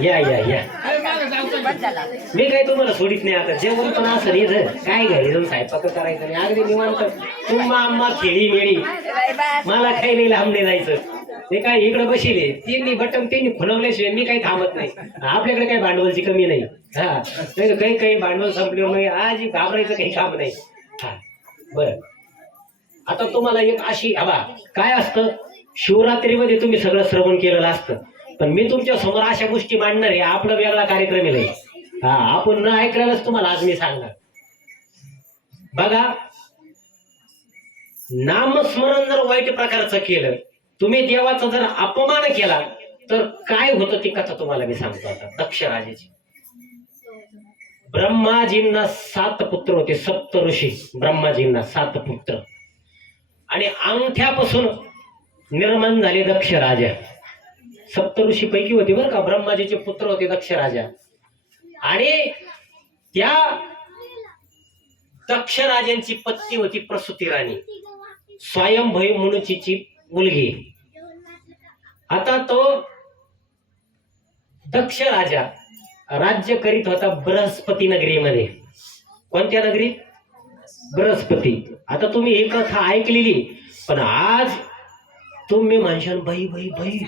या या या. मी काही तुम्हाला सोडित नाही. आता जेवण पण असं इथं काय घरी जाऊन स्वयंपाक करायचं नाही. अगदी निवांत तुम्हा आम्हा खेळी मेळी, मला काही नाही लांब नाही जायचं. ते काय इकडे बसिले, त्यांनी बटन त्यांनी खुणवल्याशिवाय मी काही थांबत नाही. आपल्याकडे काही भांडवलची कमी नाही. नाही काही भांडवल संपल्यावर नाही, आज घाबरायचं काही काम नाही. बरं, आता तुम्हाला एक अशी काय असतं, शिवरात्रीमध्ये तुम्ही सगळं श्रवण केलेलं असतं. पण मी तुमच्या समोर अशा गोष्टी मांडणार आहे, आपला वेगळा कार्यक्रम आहे. आपण न ऐकल्यालाच तुम्हाला आज मी सांगणार. बघा, नामस्मरण जर वाईट प्रकारचं केलं, तुम्ही देवाचा जर अपमान केला तर काय होतं ती कथा तुम्हाला मी सांगतो. आता दक्ष राजाची. ब्रह्माजींना 7 पुत्र होते. 7 ऋषी, ब्रह्माजींना 7 पुत्र. आणि अंगठ्यापासून निर्माण झाले दक्ष राजा. 7 ऋषी पैकी होते बरं का, ब्रह्माजीचे पुत्र होते दक्ष राजा. आणि त्या दक्ष राजांची पत्नी होती प्रसूती राणी, स्वयंभू मनुची मुलगी. आता तो दक्ष राजा राज्य करीत होता बृहस्पती नगरीमध्ये. कोणत्या नगरीत? बृहस्पती. आता तुम्ही ही कथा ऐकलेली, पण आज तुम्ही म्हणशाल बाई बाई बाई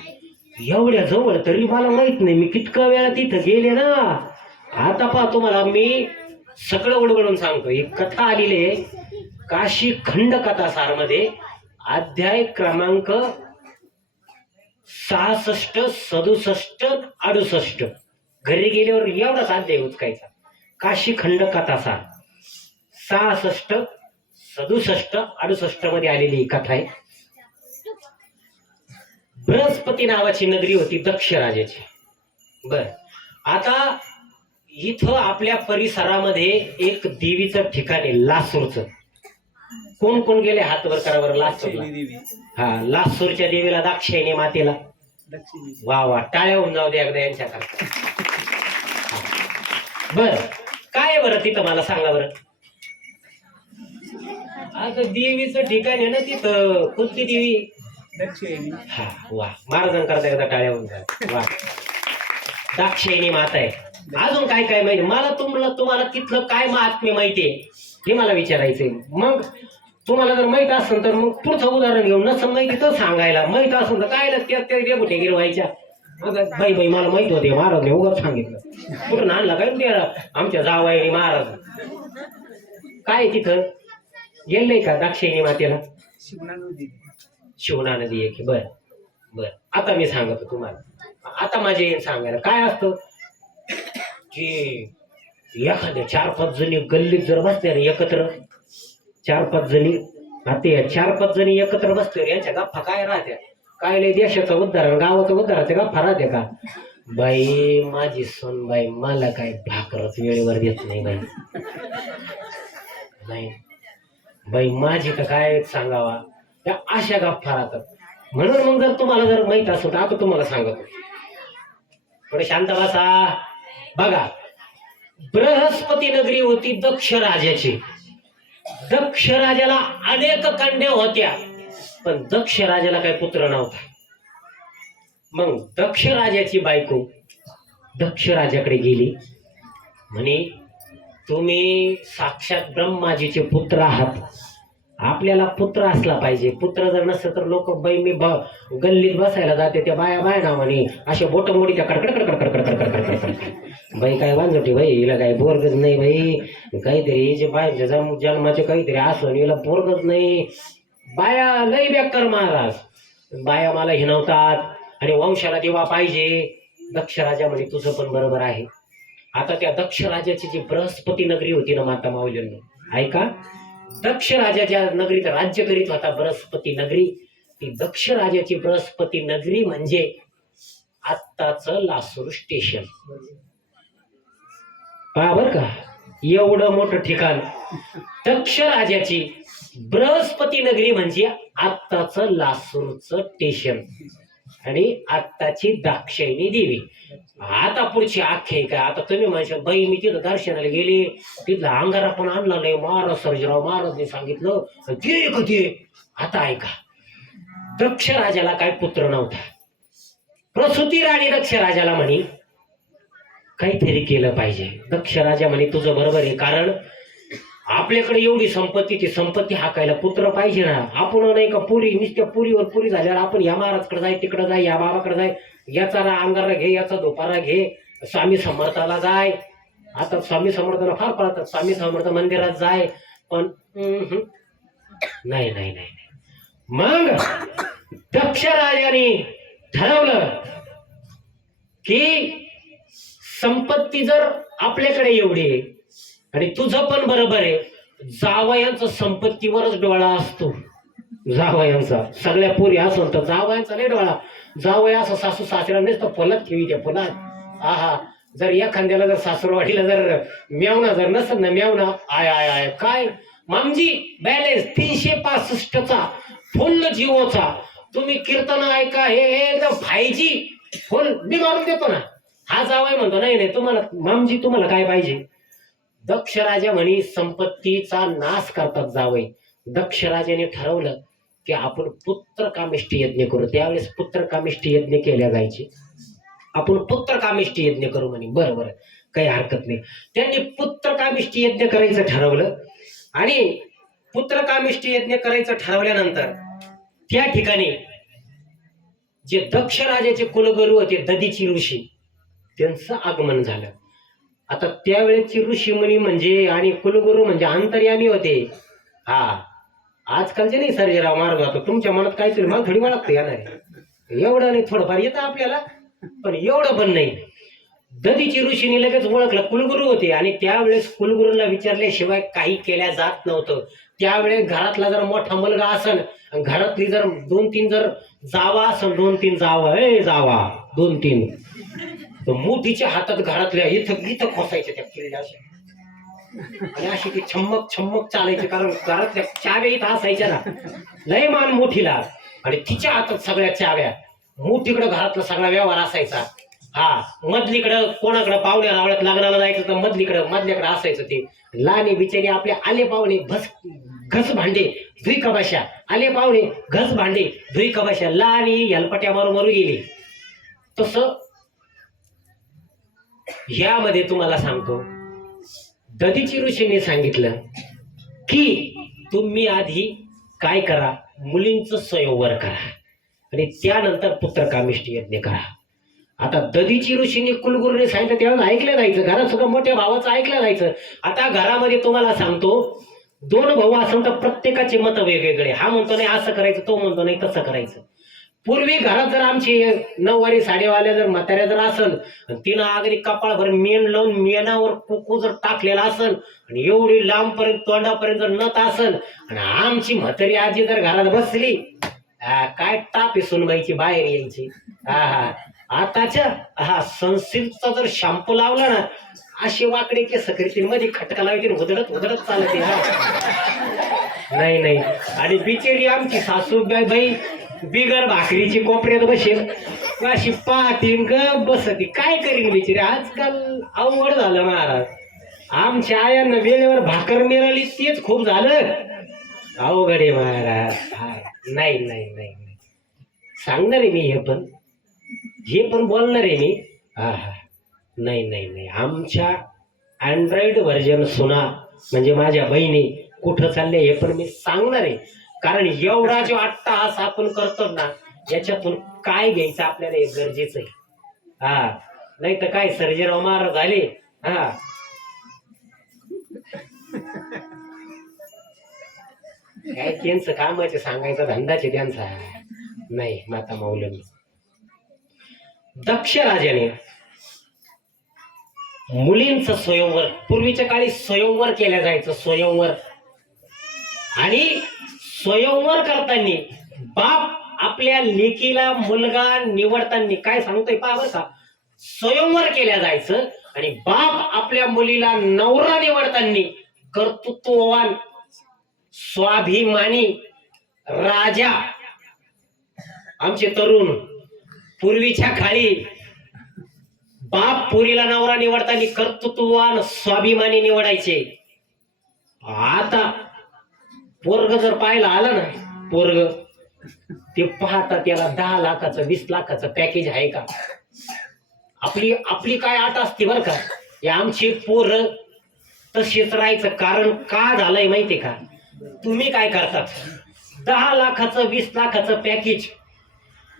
एवढ्या जवळ तरी मला माहित नाही, मी कितका वेळा तिथं गेले ना. आता पहा, तुम्हाला मी सगळं उलगडून सांगतो. ही कथा आलेली आहे काशी खंड कथा सार मध्ये, अध्याय क्रमांक 66, 67, 68. घरी गेल्यावर एवढाच अध्याय उचकायचा. काशी खंड कथा सार 66, 67, 68 मध्ये आलेली ही कथा आहे. बृहस्पती नावाची नगरी होती दक्ष राजाची. बर, आता इथं आपल्या परिसरामध्ये एक देवीचं ठिकाण आहे, लासूरचं. कोण कोण गेले हातवर करा बरं लासूरला. लासूरच्या देवीला, दाक्षायणी मातेला. वा वा, टाळ्या होऊन जाऊ दे एकदा यांच्याकडे. बर, काय बरं तिथं मला सांगा बरं. आता देवीचं ठिकाण आहे ना तिथं, कुठली देवी? वा, महाराजां करता एकदा टाळ्या होऊन जा. वा, दाक्षायणी माता आहे. अजून काय काय माहिती मला? तुम्हाला तिथलं काय महात्म्य माहितीये हे मला विचारायचंय. मग तुम्हाला जर माहित असेल तर मग पुढचं उदाहरण घेऊन, नसं माहिती तर सांगायला. माहित असेल तर काय त्या कुठे गिरवायच्या. बाई बाई मला माहित होते, महाराजने उगाच सांगितलं. कुठून आणला काय ते आमच्या जावाईने महाराज. काय तिथं गेलंय का दाक्षायणी मातेला? शिवना नदी आहे की. बर बर, आता मी सांगतो तुम्हाला. आता माझे सांगायला काय असतं की एखाद्या 4-5 जणी गल्लीत जर बसल्या एकत्र, 4-5 जणी, आता 4-5 जणी एकत्र बसल्यावर यांच्या गप्पा काय राहत्या? काय लय देशाचं उद्धार, गावाचं उद्धाराच्या गप्पा राहत्या का? बाई माझी सोन बाई मला काय भाकरच वेळेवर देत नाही बाई. नाही बाई माझी तर काय सांगावा, त्या अशा गप्पा राहतात. म्हणून मग जर तुम्हाला जर माहित असेल तर आता तुम्हाला सांगतो. थोडे शांत बसा. बघा, बृहस्पती नगरी होती दक्ष राजाची. दक्ष राजाला अनेक कन्या होत्या, पण दक्ष राजाला काही पुत्र नव्हता. मग दक्ष राजाची बायको दक्ष राजाकडे गेली, म्हणे तुम्ही साक्षात ब्रह्माजीचे पुत्र आहात. आपल्याला पुत्र असला पाहिजे. पुत्र जर नसेल तर लोक बाई मी गल्लीत बसायला जाते त्या बाया बाय नावाने असे बोट मोडी त्या कडकड कडकड कडकड कडकड कडकड कडकड बाई काय वांजोटी बाई हिला काय बोरगच नाही बाई काहीतरी जे बायच्या जन्माचे काहीतरी असं हिला बोरगच नाही. बाया लई बेकार महाराज. बाया मला हिनवतात आणि वंशाला देवा पाहिजे. दक्ष राजा म्हणे तुझं पण बरोबर आहे. आता त्या दक्ष राजाची जी बृहस्पती नगरी होती ना माता माऊलींना ऐका. दक्ष राजा ज्या नगरीत राज्य करीत होता बृहस्पती नगरी, ती दक्ष राजाची बृहस्पती नगरी म्हणजे आत्ताच लासूर स्टेशन. पहा बर का एवढं मोठं ठिकाण. दक्ष राजाची बृहस्पती नगरी म्हणजे आत्ताच लासूरचं स्टेशन आणि आत्ताची दाक्षायणी देवी. आता पुढची आख्यायिका. आता तुम्ही म्हणशाल बाई मी तिथं दर्शनाला गेले तिथला अंगारा पण आणला नाही. महाराज सर्जेराव महाराजने सांगितलं ते कधी. आता ऐका. दक्ष राजाला काय पुत्र नव्हता. प्रसूती राणी दक्ष राजाला म्हणे काहीतरी केलं पाहिजे. दक्ष राजा म्हणे तुझं बरोबर आहे कारण आपल्याकडे एवढी संपत्ती ती संपत्ती हाकायला पुत्र पाहिजे ना. आपण नाही का पुरी नुसत्या पुरीवर पुरी झाल्यावर आपण या महाराजकडे जाय तिकडे जाय या बाबाकडे जाय याचा अंगारा घे याचा धोपारा घे स्वामी समर्थाला जाय. आता स्वामी समर्थाला फार पळतात. स्वामी समर्थ मंदिरात जाय पण नाही नाही नाही. मग दक्ष राजाने ठरवलं की संपत्ती जर आपल्याकडे एवढी आहे आणि तुझं पण बरोबर आहे. जावयांचा संपत्तीवरच डोळा असतो. जावयांचा सगळ्या पोरी असो तर जावयांचा नाही डोळा. जावया असं सासू सासऱ्या नसतं फुलात ठेवी त्या फुलात. आहा जर एखाद्याला जर सासूरवाडीला जर मेवना जर नसत ना मेवना आय आय आय काय मामजी बॅलेन्स 365चा फुल जिओचा. तुम्ही कीर्तन ऐका हे एकदम 5G फुल मी मारून देतो ना. हा जावाय म्हणतो नाही नाही तुम्हाला मामजी तुम्हाला काय पाहिजे. दक्ष राजा म्हणे संपत्तीचा नाश करतात जावई. दक्ष राजाने ठरवलं की आपण पुत्र कामिष्टी यज्ञ करू. त्यावेळेस पुत्र कामिष्टी यज्ञ केल्या जायचे. आपण पुत्र कामिष्टी यज्ञ करू म्हणे. बरं बरं काही हरकत नाही. त्यांनी पुत्र कामिष्टी यज्ञ करायचं ठरवलं आणि पुत्र कामिष्टी यज्ञ करायचं ठरवल्यानंतर त्या ठिकाणी जे दक्ष राजाचे कुलगुरू होते दधीची ऋषी त्यांचं आगमन झालं. आता त्यावेळेची ऋषीमुनी म्हणजे आणि कुलगुरू म्हणजे अंतर्यामी होते. हा आजकालचे नाही सर्जेराव महाराज होतो. तुमच्या मनात काहीतरी मला थोडी ओळखते येणार एवढं नाही थोडंफार येतं आपल्याला पण एवढं पण नाही. दधीची ऋषीने लगेच ओळखलं कुलगुरू होते आणि त्यावेळेस कुलगुरूला विचारल्याशिवाय काही केल्या जात नव्हतं. त्यावेळेस घरातला जर मोठा मुलगा असेल घरातली जर 2-3 जर जावा असेल 2-3 जावा जावा 2-3 तर मोठीच्या हातात घरातल्या इथं इथं खोसायच्या त्या किल्ल्या अशा आणि अशी ती छम्मक छम्मक चालायची कारण घरातल्या चाव्या इथं असायच्या ना. लय मान मोठीला आणि तिच्या हातात सगळ्या चाव्या. मोठीकडे घरातला सगळा व्यवहार असायचा. हा मधलीकडं कोणाकडे पाहुण्या रावळ्यात लग्नाला जायचं तर मधल्याकडे असायचं ते. लहाने बिचारी आपले आले पाहुणे घस भांडे धुई कबाशा. आले पाहुणे घस भांडे धुई कबाशा. लहानी हेलपट्या मारू गेली. तसं यामध्ये तुम्हाला सांगतो दधीची ऋषीने सांगितलं की तुम्ही आधी काय करा मुलींचं स्वयंवर करा आणि त्यानंतर पुत्र कामिष्टी यज्ञ करा. आता दधीची ऋषीने कुलगुरूने सांगितलं तेव्हा ऐकलं जायचं. घरात सुद्धा मोठ्या भावाचं ऐकलं जायचं. आता घरामध्ये तुम्हाला सांगतो 2 भाऊ असेल तर प्रत्येकाचे मत वेगवेगळे. हा म्हणतो नाही असं करायचं तो म्हणतो नाही तसं करायचं. पूर्वी घरात जर आमची 9वारी साडेवाल्या जर म्हाताऱ्या जर असल तिनं अगदी कपाळभर मेण लावून मेणावर कुकू जर टाकलेला असल आणि एवढी लांबपर्यंत तोंडापर्यंत जर नत असल आणि आमची म्हातारी आजी जर घरात बसली काय टापे सुनबाईची बाहेर यायची. हा आताच्या सनसिल्कचा जर शॅम्पू लावला ना असे वाकडे केस करतील मध्ये खटका लावायची उधडत चालते. नाही नाही आणि बिचारी आमची सासू बाई बिगर भाकरीची कोपऱ्यात बसेल अशी पाहतीन ग बसती. काय करीन बिचारी. आजकाल अवघड झालं महाराज. आमच्या आयांना वेळेवर भाकर मिळाली तेच खूप झालं. अवघड आहे महाराज. नाही नाही नाही सांगणार आहे मी हे पण बोलणार आहे मी. नाही नाही नाही आमच्या अँड्रॉइड व्हर्जन सुना म्हणजे माझ्या बहिणी कुठं चालले हे पण मी सांगणार आहे. कारण एवढा जो अट्टहास आपण करतो ना याच्यातून काय घ्यायचं आपल्याला हे गरजेचं आहे. हा नाही तर काय सर्जेराव महाराज झाले. हा काय त्यांचं कामाचे सांगायचा धंदाचे त्यांचा नाही. माता मौलवी दक्ष राजाने मुलींचं स्वयंवर, पूर्वीच्या काळी स्वयंवर केल्या जायचं स्वयंवर. आणि स्वयंवर करताना बाप आपल्या लेकीला मुलगा निवडताना काय सांगतोय पहा बरं का, स्वयंवर केल्या जायचं. आणि बाप आपल्या मुलीला नवरा निवडताना कर्तृत्ववान स्वाभिमानी राजा. आमचे तरुण पूर्वीच्या काळी बाप पुरीला नवरा निवडताना कर्तृत्ववान स्वाभिमानी निवडायचे. आता पोरग जर पाहायला आलं ना पोरग ते पाहता त्याला 10 लाखाचं 20 लाखाचं पॅकेज आहे का. आपली काय आट असते बरं का. हे आमचे पोर तसेच राहायचं कारण का झालंय माहितीये का. तुम्ही काय करतात 10 लाखाचं 20 लाखाचं पॅकेज,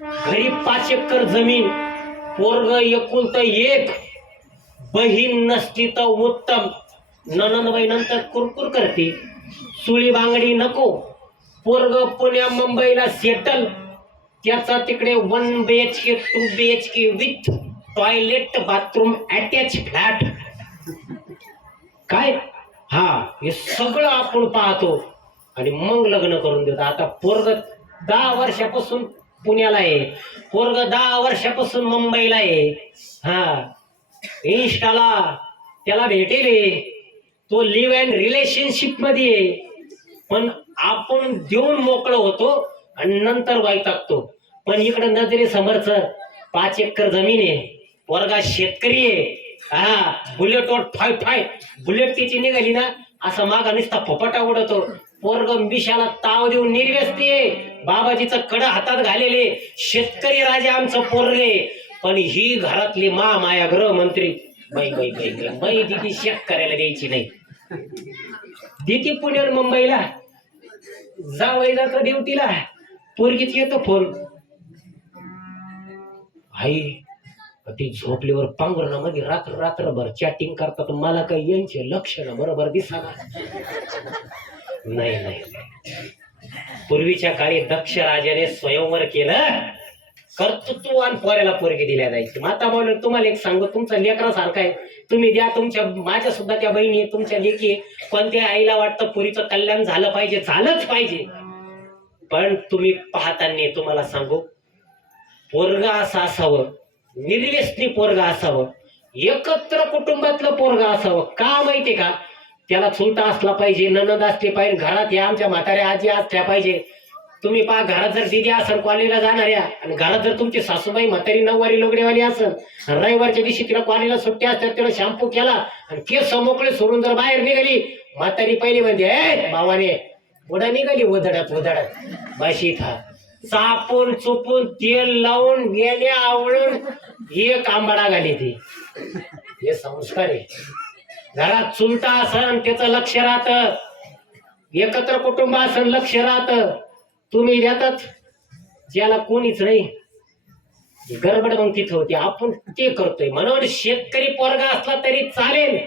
घरी 5 एकर जमीन, पोरग एकुलतं एक, बहीण नसती तर उत्तम, नणंदबाई नंतर कुरकुर करते, सुळी बांगडी नको, पोरग पुण्या मुंबईला सेटल, त्याचा तिकडे 1 BHK 2 BHK with toilet bathroom attach flat. काय हा हे सगळं आपण पाहतो आणि मग लग्न करून देतो. आता पोरग 10 वर्षापासून पुण्याला आहे, पोरग 10 वर्षापासून मुंबईला आहे. हा इंस्टाला त्याला भेटेल, तो लिव्ह अँड रिलेशनशिप मध्ये आहे. पण आपण देऊन मोकळं होतो आणि नंतर वैतागतो. पण इकडे नजरे समोरच 5 एकर जमीन आहे, पोरगा शेतकरी आहे. हा बुलेट वर फाय बुलेट तिची निघाली ना असं मागा नुसता फपाटा उडवतो. पोरग मिशाला ताव देऊन निर्व्यस्ती, बाबाजीचं कडं हातात घालेले, शेतकरी राजा आमचं पोरगे. पण ही घरातली माया गृहमंत्री बाई दिदी शेतकऱ्याला द्यायची नाही. दिदी पुण्यात मुंबईला जावई जातो ड्युटीला, पोरगीच येतो फोन, आई ती झोपलीवर पांघरणामध्ये रात्रभर चॅटिंग करतात. मला काही यांचे लक्षण बरोबर दिसणार नाही. पूर्वीच्या काळी दक्ष राजाने स्वयंवर केलं, कर्तृत्ववान पोऱ्याला पोरगी दिल्या जायची. माता म्हणून तुम्हाला एक सांगू, तुमचा लेकरासारखा आहे, तुम्ही द्या. तुमच्या माझ्या सुद्धा त्या बहिणी आहे, तुमच्या लेकी आहे. पण त्या आईला वाटतं पुरीचं कल्याण झालं पाहिजे, झालंच पाहिजे. पण तुम्ही पाहताना तुम्हाला सांगू, पोरगा असं असावं, निर्व्यसनी पोरगा असावं, एकत्र कुटुंबातलं पोरगा असावं. का माहितीये का, त्याला चुलता असला पाहिजे, ननद असली पाहिजे, घरात या आमच्या म्हाताऱ्या आजी असल्या पाहिजे. तुम्ही पहा घरात जर दिदी असेल कॉलेजला जाणाऱ्या आणि घरात जर तुमची सासूबाई म्हातारी 9वारी लोगडेवाली असेल, रविवारच्या दिवशी तिला कॉलेजला सुट्टी असतात, तिला शॅम्पू केला आणि केस मोकळे सोडून जर बाहेर निघाली, म्हातारी पहिली म्हणजे ए भावाने पुढे निघाली उधडत बशी था चापून चुपून तेल लावून गेले आवळून एक आंबाडा घाली ती. हे संस्कार आहे. घरात चुलता असन त्याचं लक्ष राहतं, एकत्र कुटुंब असन लक्ष राहतं. तुम्ही देतात ज्याला कोणीच नाही, गडबड मग तिथं होती. आपण ते करतोय म्हणून शेतकरी पोरगा असला तरी चालेल,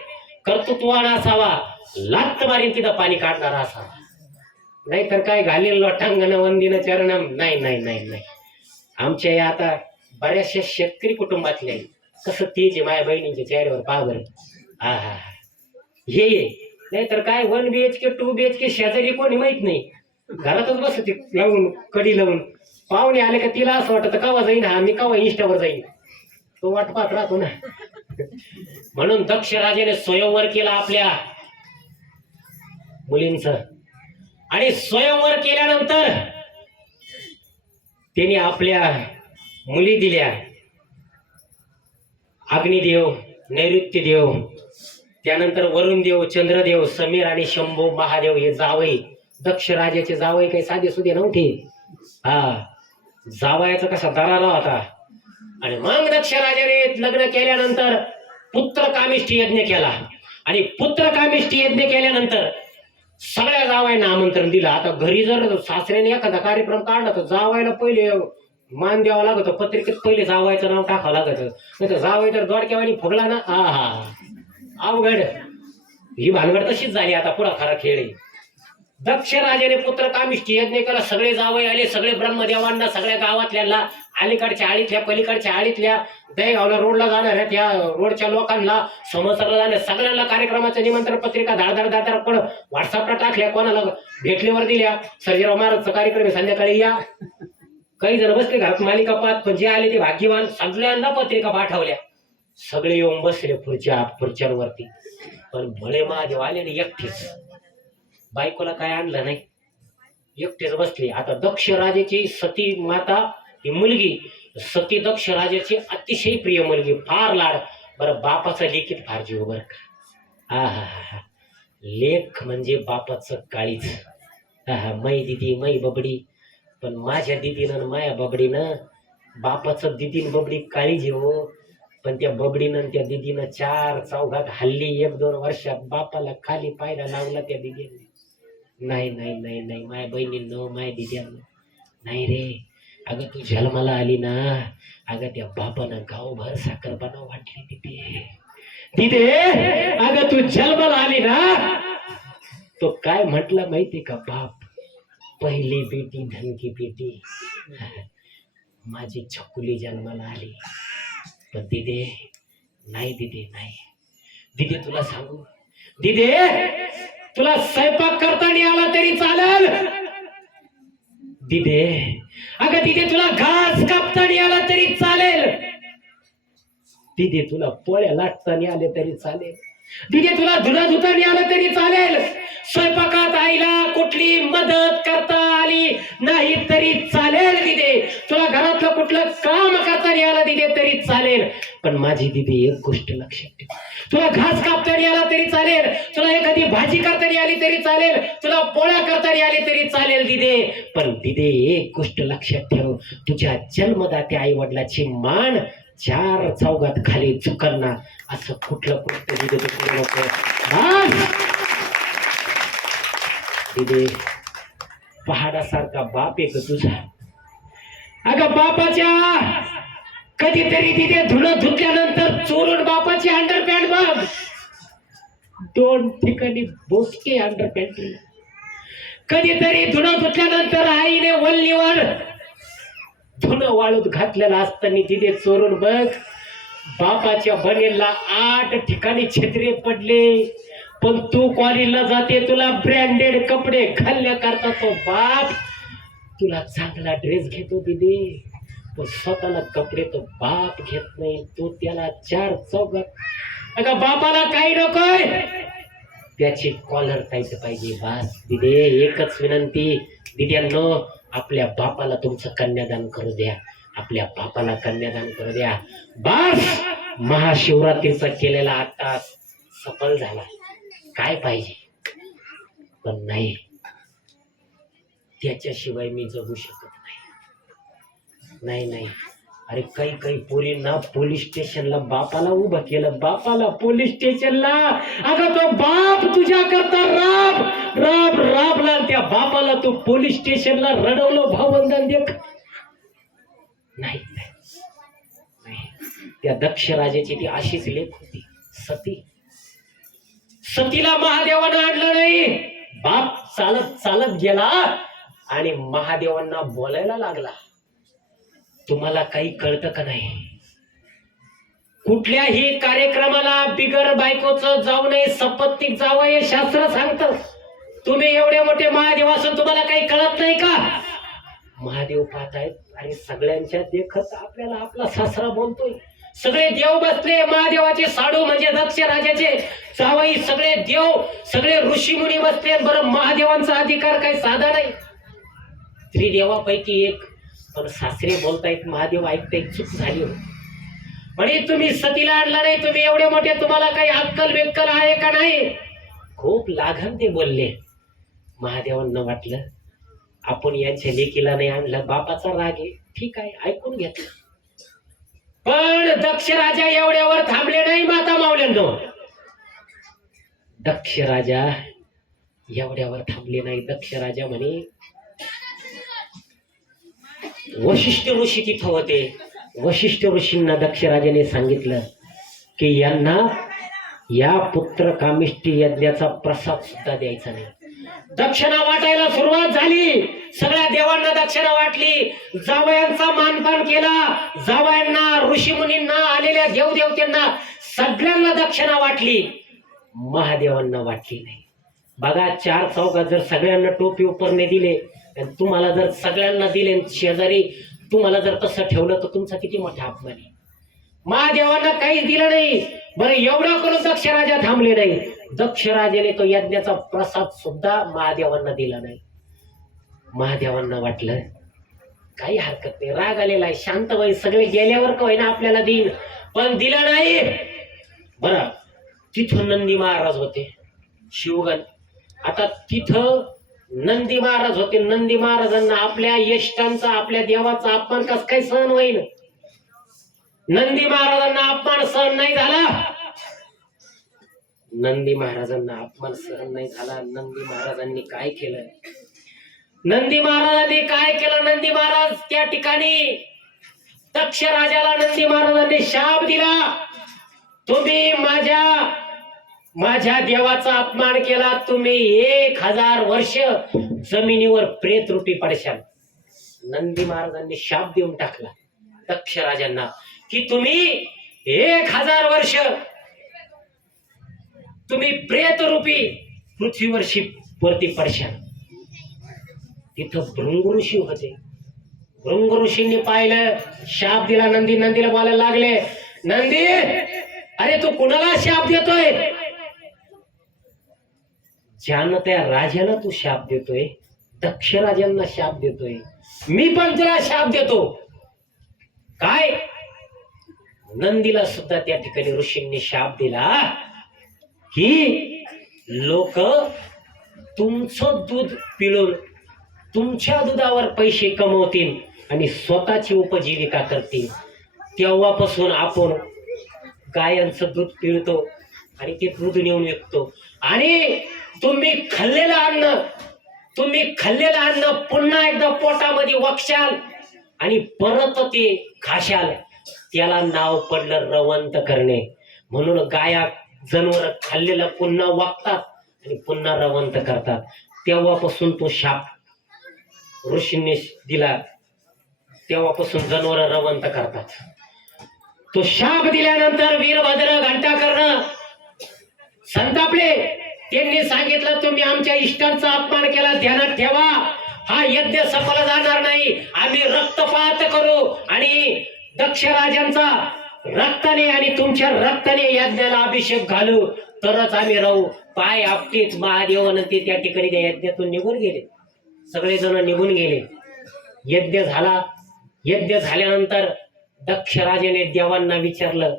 कर्तृत्ववान असावा, लात मारीन तिथं पाणी काढणारा असावा. नाहीतर काय घालील लोटांगण वंदिन चरणम. नाही. आमच्या या आता बऱ्याचशा शेतकरी कुटुंबातले आहे. कसं तेज आहे माझ्या बहिणींच्या चेहऱ्यावर पहा बरं. हा हे नाहीतर काय 1 BHK 2 BHK शेजारी कोणी माहित नाही, घरातच बसते लावून कडी लावून. पाहुणे आले का तिला असं वाटतं कवा जाईन हा मी, कवा इंस्टावर जाईन, तो वाट पाहत राहतो ना. म्हणून दक्ष राजाने स्वयंवर केला आपल्या मुलींचं. आणि स्वयंवर केल्यानंतर त्यांनी आपल्या मुली दिल्या. अग्निदेव, नैऋत्य देव, त्यानंतर वरुण देव, चंद्रदेव, समीर आणि शंभू महादेव हे जावई. दक्ष राजाचे जावई काही साधे सुधे नव्हते. हा जावयाचा कसा दरारा होता. आणि मग दक्ष राजाने लग्न केल्यानंतर पुत्र कामिष्ठी यज्ञ केला. आणि पुत्रकामेष्टी यज्ञ केल्यानंतर सगळ्या जावायना आमंत्रण दिलं. आता घरी जर सासऱ्याने एखादा कार्यक्रम काढला तर जावायला पहिले मान द्यावा लागत, पत्रिकेत पहिले जावायचं नाव टाकावं लागत, नाही तर जावाय तर दोडक्यावानी फुगला ना अवघड. ही भानगड तशीच झाली. आता पुढा खरा खेळ आहे. दक्ष राजाने पुत्र कामिष्ठी यज्ञ केला. सगळे जावई आले, सगळे ब्रह्मदेवांना, सगळ्या गावातल्या, अलीकडच्या आळीतल्या, पलीकडच्या आळीतल्या, दहीगावला रोडला जाणाऱ्या, त्या रोडच्या लोकांना, समोरला जाण्या सगळ्यांना कार्यक्रमाचं निमंत्रण पत्रिका धाडधाड पण व्हॉट्सअपला टाकल्या, कोणाला भेटलीवर दिल्या. सर्जेराव महाराजचा कार्यक्रम आहे, संध्याकाळी या. काही जण बसले घरात मालिका पाहत, पण जे आले ते भाग्यवान, सगळ्यांना पत्रिका पाठवल्या. सगळे येऊन बसले खुर्च्यांवरती. पण भळे महादेव आले आणि एकटेच, बायकोला काय आणलं नाही, एकटेच बसले. आता दक्ष राजाची सती माता ही मुलगी, सती दक्ष राजाची अतिशय प्रिय मुलगी, फार लाड. बरं, बापाचा लेखीत फार जीव बर का. हा लेख म्हणजे बापाचं काळीच. मै दिदी मै बबडी, पण माझ्या दिदीनं माया बबडीनं, बापाचं दिदीन बबडी काळी जीव, पण त्या बबडीनं त्या दिदीनं 4 चौघात हल्ली 1-2 वर्षात बापाला खाली पायला लावला त्या दिदीने. नाही नाही नाही नाही, माय बहिणींनो, माय दिद्यांनो, नाही रे. अगं तू जन्माला आली ना, अगं त्या बापानं गावभर साखरपणा वाटली तिथे. अगं तू जन्माला आली ना, तो काय म्हटलं माहिती का, बाप पहिली बेटी धन की बेटी. माझी छकुली जन्माला आली, पण दिदे नाही, दिदे नाही. दिदे तुला सांगू, दिदे तुला स्वयंपाक करता नाही आला तरी चालेल. दिदे, अगं दिदे तुला घास कापता नाही आला तरी चालेल. दिदे तुला पोळ्या लाटता नाही आले तरी चालेल. दिदे तुला धुणं धुता नाही आलं तरी चालेल. स्वयंपाकात आईला कुठली मदत करता आली नाही तरी चालेल. दिदे तुला घरातलं कुठलं काम करता नाही आलं दिदे तरी चालेल. पण माझी दिदी एक गोष्ट लक्षात ठेव, तुला घास कापता नाही आला तरी चालेल, तुला एखादी भाजी करता नाही आली तरी चालेल, तुला पोळ्या करता नाही आली तरी चालेल दिदे. पण दिदे एक गोष्ट लक्षात ठेव, तुझ्या जन्मदात्या आई वडिलाची मान 4 चौघात खाली झुकणार असं कुठलं दिदे तू करू नको. दिदे पहाडासारखा बाप आहे तुझा. अगं बापाच्या कधीतरी तिथे धुणं धुतल्यानंतर चोरून बापाची अंडरपॅन्ट बघ, 2 ठिकाणी बोचके अंडरपॅन्ट. कधीतरी धुणं धुतल्यानंतर आईने वल्लीवर धुणं वाळूत घातलेलं असताना तिथे चोरून बघ, बापाच्या बनेला 8 ठिकाणी छत्रे पडले. पण तू कॉलेजला जाते, तुला ब्रँडेड कपडे घालण्या करता तो बाप तुला चांगला ड्रेस घेतो दिदे, तो स्वतःला कपडे तो बाप घेत नाही. तो त्याला 4 चौघात. अगं बापाला काही नकोय, त्याची कॉलर टाईट पाहिजे बस. दिदे एकच विनंती दिद्यांनो, आपल्या बापाला तुमचं कन्यादान करू द्या, आपल्या बापाला कन्यादान करू द्या बस. महाशिवरात्रीचा केलेला आता सफल झाला, काय पाहिजे. पण नाही, त्याच्याशिवाय मी जगू शकत नाही. नाही. अरे काही पोरींना पोलीस स्टेशनला बापाला उभं केलं, बापाला पोलीस स्टेशनला. अगं तो बाप तुझ्या करता राबला, त्या बापाला तू पोलीस स्टेशनला रडवलं भावंदन देख. नाही, त्या दक्ष राजाची ती अशीच लेख होती सती. सतीला महादेवानं आणलं नाही, बाप चालत गेला आणि महादेवांना बोलायला लागला. तुम्हाला काही कळतं का नाही, कुठल्याही कार्यक्रमाला बिगर बायकोचं जाऊ नये, सपत्नीक जावं हे शास्त्र सांगतं. तुम्ही एवढे मोठे महादेव असून तुम्हाला काही कळत नाही का. महादेव पाहतायत, अरे सगळ्यांच्या देखत आपल्याला आपला सासरा बोलतोय. सगळे देव बसले, महादेवाचे साडू म्हणजे दक्ष राजाचे जावई, सगळे देव, सगळे ऋषीमुनी बसले. बरं, महादेवांचा अधिकार काही साधा नाही, त्रिदेवापैकी एक. पण सासरे बोलतायत, महादेव ऐकतायत, चूक झाली. म्हणे तुम्ही सतीला आणला नाही, तुम्ही एवढे मोठे, तुम्हाला काही अक्कल बिक्कल आहे का नाही. खूप लागण ते बोलले. महादेवांना वाटलं आपण यांच्या लेकीला नाही आणलं, बापाचा राग आहे, ठीक आहे, ऐकून घेतलं. पण दक्ष राजा एवढ्यावर थांबले नाही. माता मावल्यांनो, दक्ष राजा एवढ्यावर थांबले नाही. दक्ष राजा म्हणे, वशिष्ठ ऋषी तिथं होते. वशिष्ठ ऋषींना दक्ष राजाने सांगितलं की यांना या पुत्र कामिष्टी यज्ञाचा प्रसाद सुद्धा द्यायचा नाही. दक्षिणा वाटायला सुरुवात झाली. सगळ्या देवांना दक्षिणा वाटली. जावयांचा मानपान केला. जावयांना, ऋषी मुनींना, आलेल्या देवदेवतेंना सगळ्यांना दक्षिणा वाटली. महादेवांना वाटली नाही. बघा, चार चौकात जर सगळ्यांना टोपी उपरणे दिले आणि तुम्हाला जर सगळ्यांना दिले शेजारी, तुम्हाला जर तसं ठेवलं तर तुमचा किती मोठा अपमान आहे. महादेवांना काहीच दिलं नाही. बरं, एवढं करून दक्ष राजा थांबले नाही. दक्ष राजाने तो यज्ञाचा प्रसाद सुद्धा महादेवांना दिला नाही. महादेवांना वाटलं काही हरकत नाही, राग आलेला आहे, शांत बाई, सगळे गेल्यावर का होईना आपल्याला देईन, पण दिला नाही. बरं, तिथं नंदी महाराज होते, शिवगण. आता तिथं नंदी महाराज होते. नंदी महाराजांना आपल्या यष्टांचा, आपल्या देवाचा अपमान कस काही सहन होईल? नंदी महाराजांना अपमान सहन नाही झाला. नंदी महाराजांना अपमान सहन नाही झाला. नंदी महाराजांनी काय केलं? नंदी महाराजांनी काय केलं? नंदी महाराज त्या ठिकाणी दक्ष राजाला नंदी महाराजांनी शाप दिला. तुम्ही माझ्या देवाचा अपमान केला, तुम्ही 1000 वर्ष जमिनीवर प्रेत रूपी पडशाल. नंदी महाराजांनी शाप देऊन टाकला दक्ष राजांना की तुम्ही 1000 वर्ष तुम्ही प्रेत रूपी पृथ्वीवर वरती पडशाल. तिथं भृंग ऋषी होते. भृंग ऋषींनी पाहिलं, शाप दिला. नंदीला बोलायला लागले, नंदी, अरे तू कुणाला शाप देतोय? ज्यानं त्या राजाला तू शाप देतोय, दक्ष राजांना शाप देतोय, मी पण तुला शाप देतो. काय? नंदीला सुद्धा त्या ठिकाणी ऋषींनी शाप दिला की लोक तुमचं दूध पिळून तुमच्या दुधावर पैसे कमवतील आणि स्वतःची उपजीविका करतील. तेव्हापासून आपण गायांचं दूध पिळतो आणि ते दूध नेऊन विकतो. आणि तुम्ही खाल्लेलं अन्न पुन्हा एकदा पोटामध्ये वक्षाल आणि परत ते खाशाल. त्याला नाव पडलं रवंत करणे. म्हणून गाया, जनावर खाल्लेलं पुन्हा वागतात आणि पुन्हा रवंत करतात. तेव्हापासून तो शाप ऋषींनी दिला. तेव्हापासून जनावर रवंत करतात. तो शाप दिल्यानंतर वीरभद्र घंटाकर्ण संतापले. त्यांनी सांगितलं, तुम्ही आमच्या इष्टांचा अपमान केला, ध्यानात ठेवा, हा यज्ञ सफल जाणार नाही. आम्ही रक्तपात करू आणि दक्ष राजांचा रक्ताने आणि तुमच्या रक्ताने यज्ञाला अभिषेक घालू, तरच आम्ही राहू. पाय आपटीत महादेवानं ते त्या ठिकाणी त्या यज्ञातून निघून गेले. सगळेजण निघून गेले. यज्ञ झाला. यज्ञ झाल्यानंतर दक्ष राजाने देवांना विचारलं,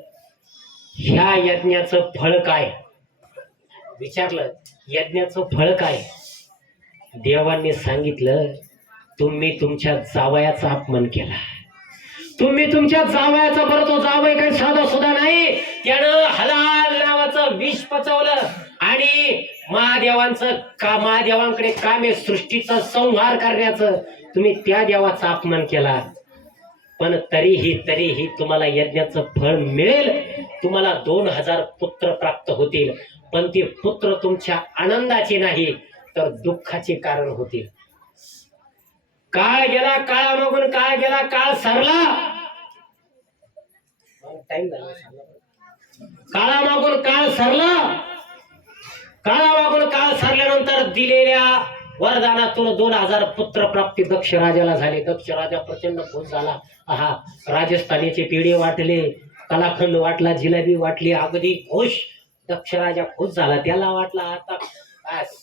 ह्या यज्ञाचं फळ काय? विचारलं, यज्ञाचं फळ काय? देवांनी सांगितलं, तुम्ही तुमच्या जावयाचा अपमान केला. तुम्ही तुमच्या जावयाचा, बरं तो जावय काही साधा सुद्धा नाही, त्यानं हलाल नावाचं विष पचवलं आणि महादेवांकडे कामे सृष्टीचा संहार करण्याचं तुम्ही त्या देवाचा अपमान केला. पण तरीही तुम्हाला यज्ञाचं फळ मिळेल. तुम्हाला 2000 पुत्र प्राप्त होतील. पण ते पुत्र तुमच्या आनंदाचे नाही तर दुःखाचे कारण होतील. काळ गेला, काळामागून काळ गेला, काळ सरला. काळामागून काळ सरला. काळामागून काळ सरल्यानंतर दिलेल्या वरदानातून 2000 पुत्र प्राप्ती दक्ष राजाला झाले. दक्ष राजा प्रचंड खुश झाला. आहा, राजस्थानीचे पेढे वाटले, कलाखंड वाटला, जिलेबी वाटली, अगदी खुश. दक्ष राजा खुश झाला. त्याला वाटला आता बस.